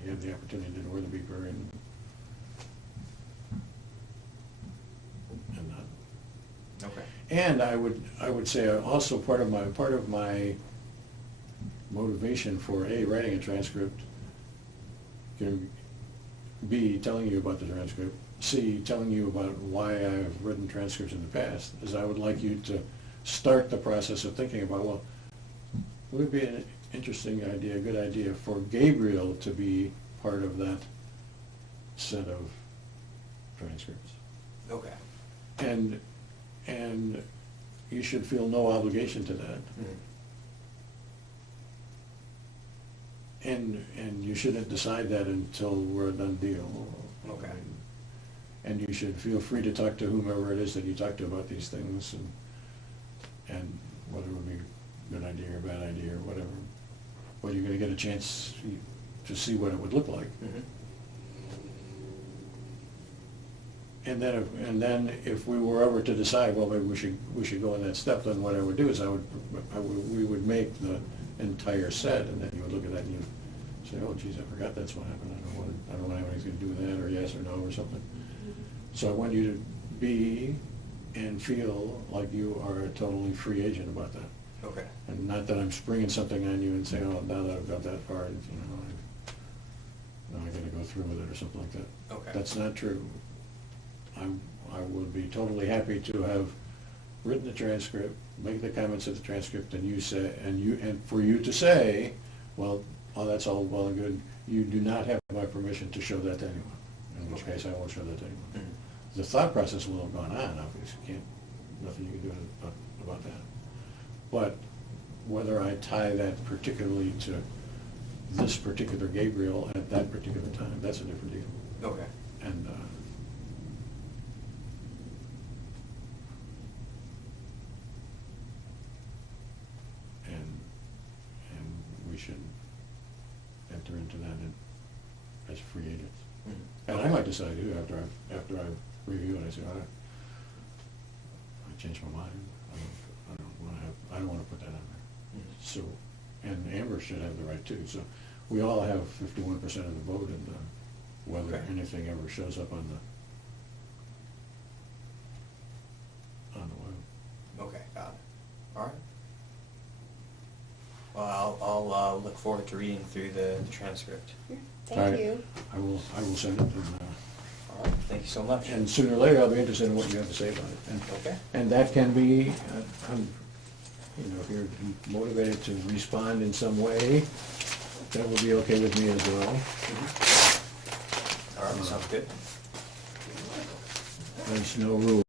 have the opportunity to wear the beeper and not. Okay. And I would say also part of my motivation for writing a transcript can be telling you about the transcript, C, telling you about why I've written transcripts in the past, is I would like you to start the process of thinking about, well, would it be an interesting idea, a good idea for Gabriel to be part of that set of transcripts? Okay. And you should feel no obligation to that. Mm-hmm. And you shouldn't decide that until we're a done deal. Okay. And you should feel free to talk to whomever it is that you talk to about these things. idea or bad idea or whatever. But you're gonna get a chance to see what it would look like. Mhm. And then if we were ever to decide, well, maybe we should go in that step, then what I would do is we would make the entire set, and then you would look at that and you'd say, oh geez, I forgot that's what happened, I don't want anything to do with that, or yes or no, or something. So I want you to be and feel like you are a totally free agent about that. Okay. And not that I'm springing something on you and saying, oh, now that I've got that far, now I gotta go through with it, or something like that. Okay. That's not true. I would be totally happy to have written the transcript, make the comments of the transcript, and and for you to say, well, oh, that's all well and good, you do not have my permission to show that to anyone, in which case I won't show that to anyone. Mhm. The thought process will have gone on, obviously, nothing you can do about that. But whether I tie that particularly to this particular Gabriel at that particular time, that's a different deal. Okay. And, we should enter into that as free agents. Mhm. And I might decide to, after I review it, I say, I changed my mind, I don't wanna put that on there. Mhm. So, and Amber should have the right too, so we all have 51% of the vote in whether Okay. anything ever shows up on the web. Okay, got it. All right. Well, I'll look forward to reading through the transcript. All Thank right. you. I will send it, All right, thank you so much. and sooner or later I'll be interested in what you have to say about it. Okay. And that can be, if you're motivated to respond in some way, that would be okay with me as well. All right, sounds good. There's no rule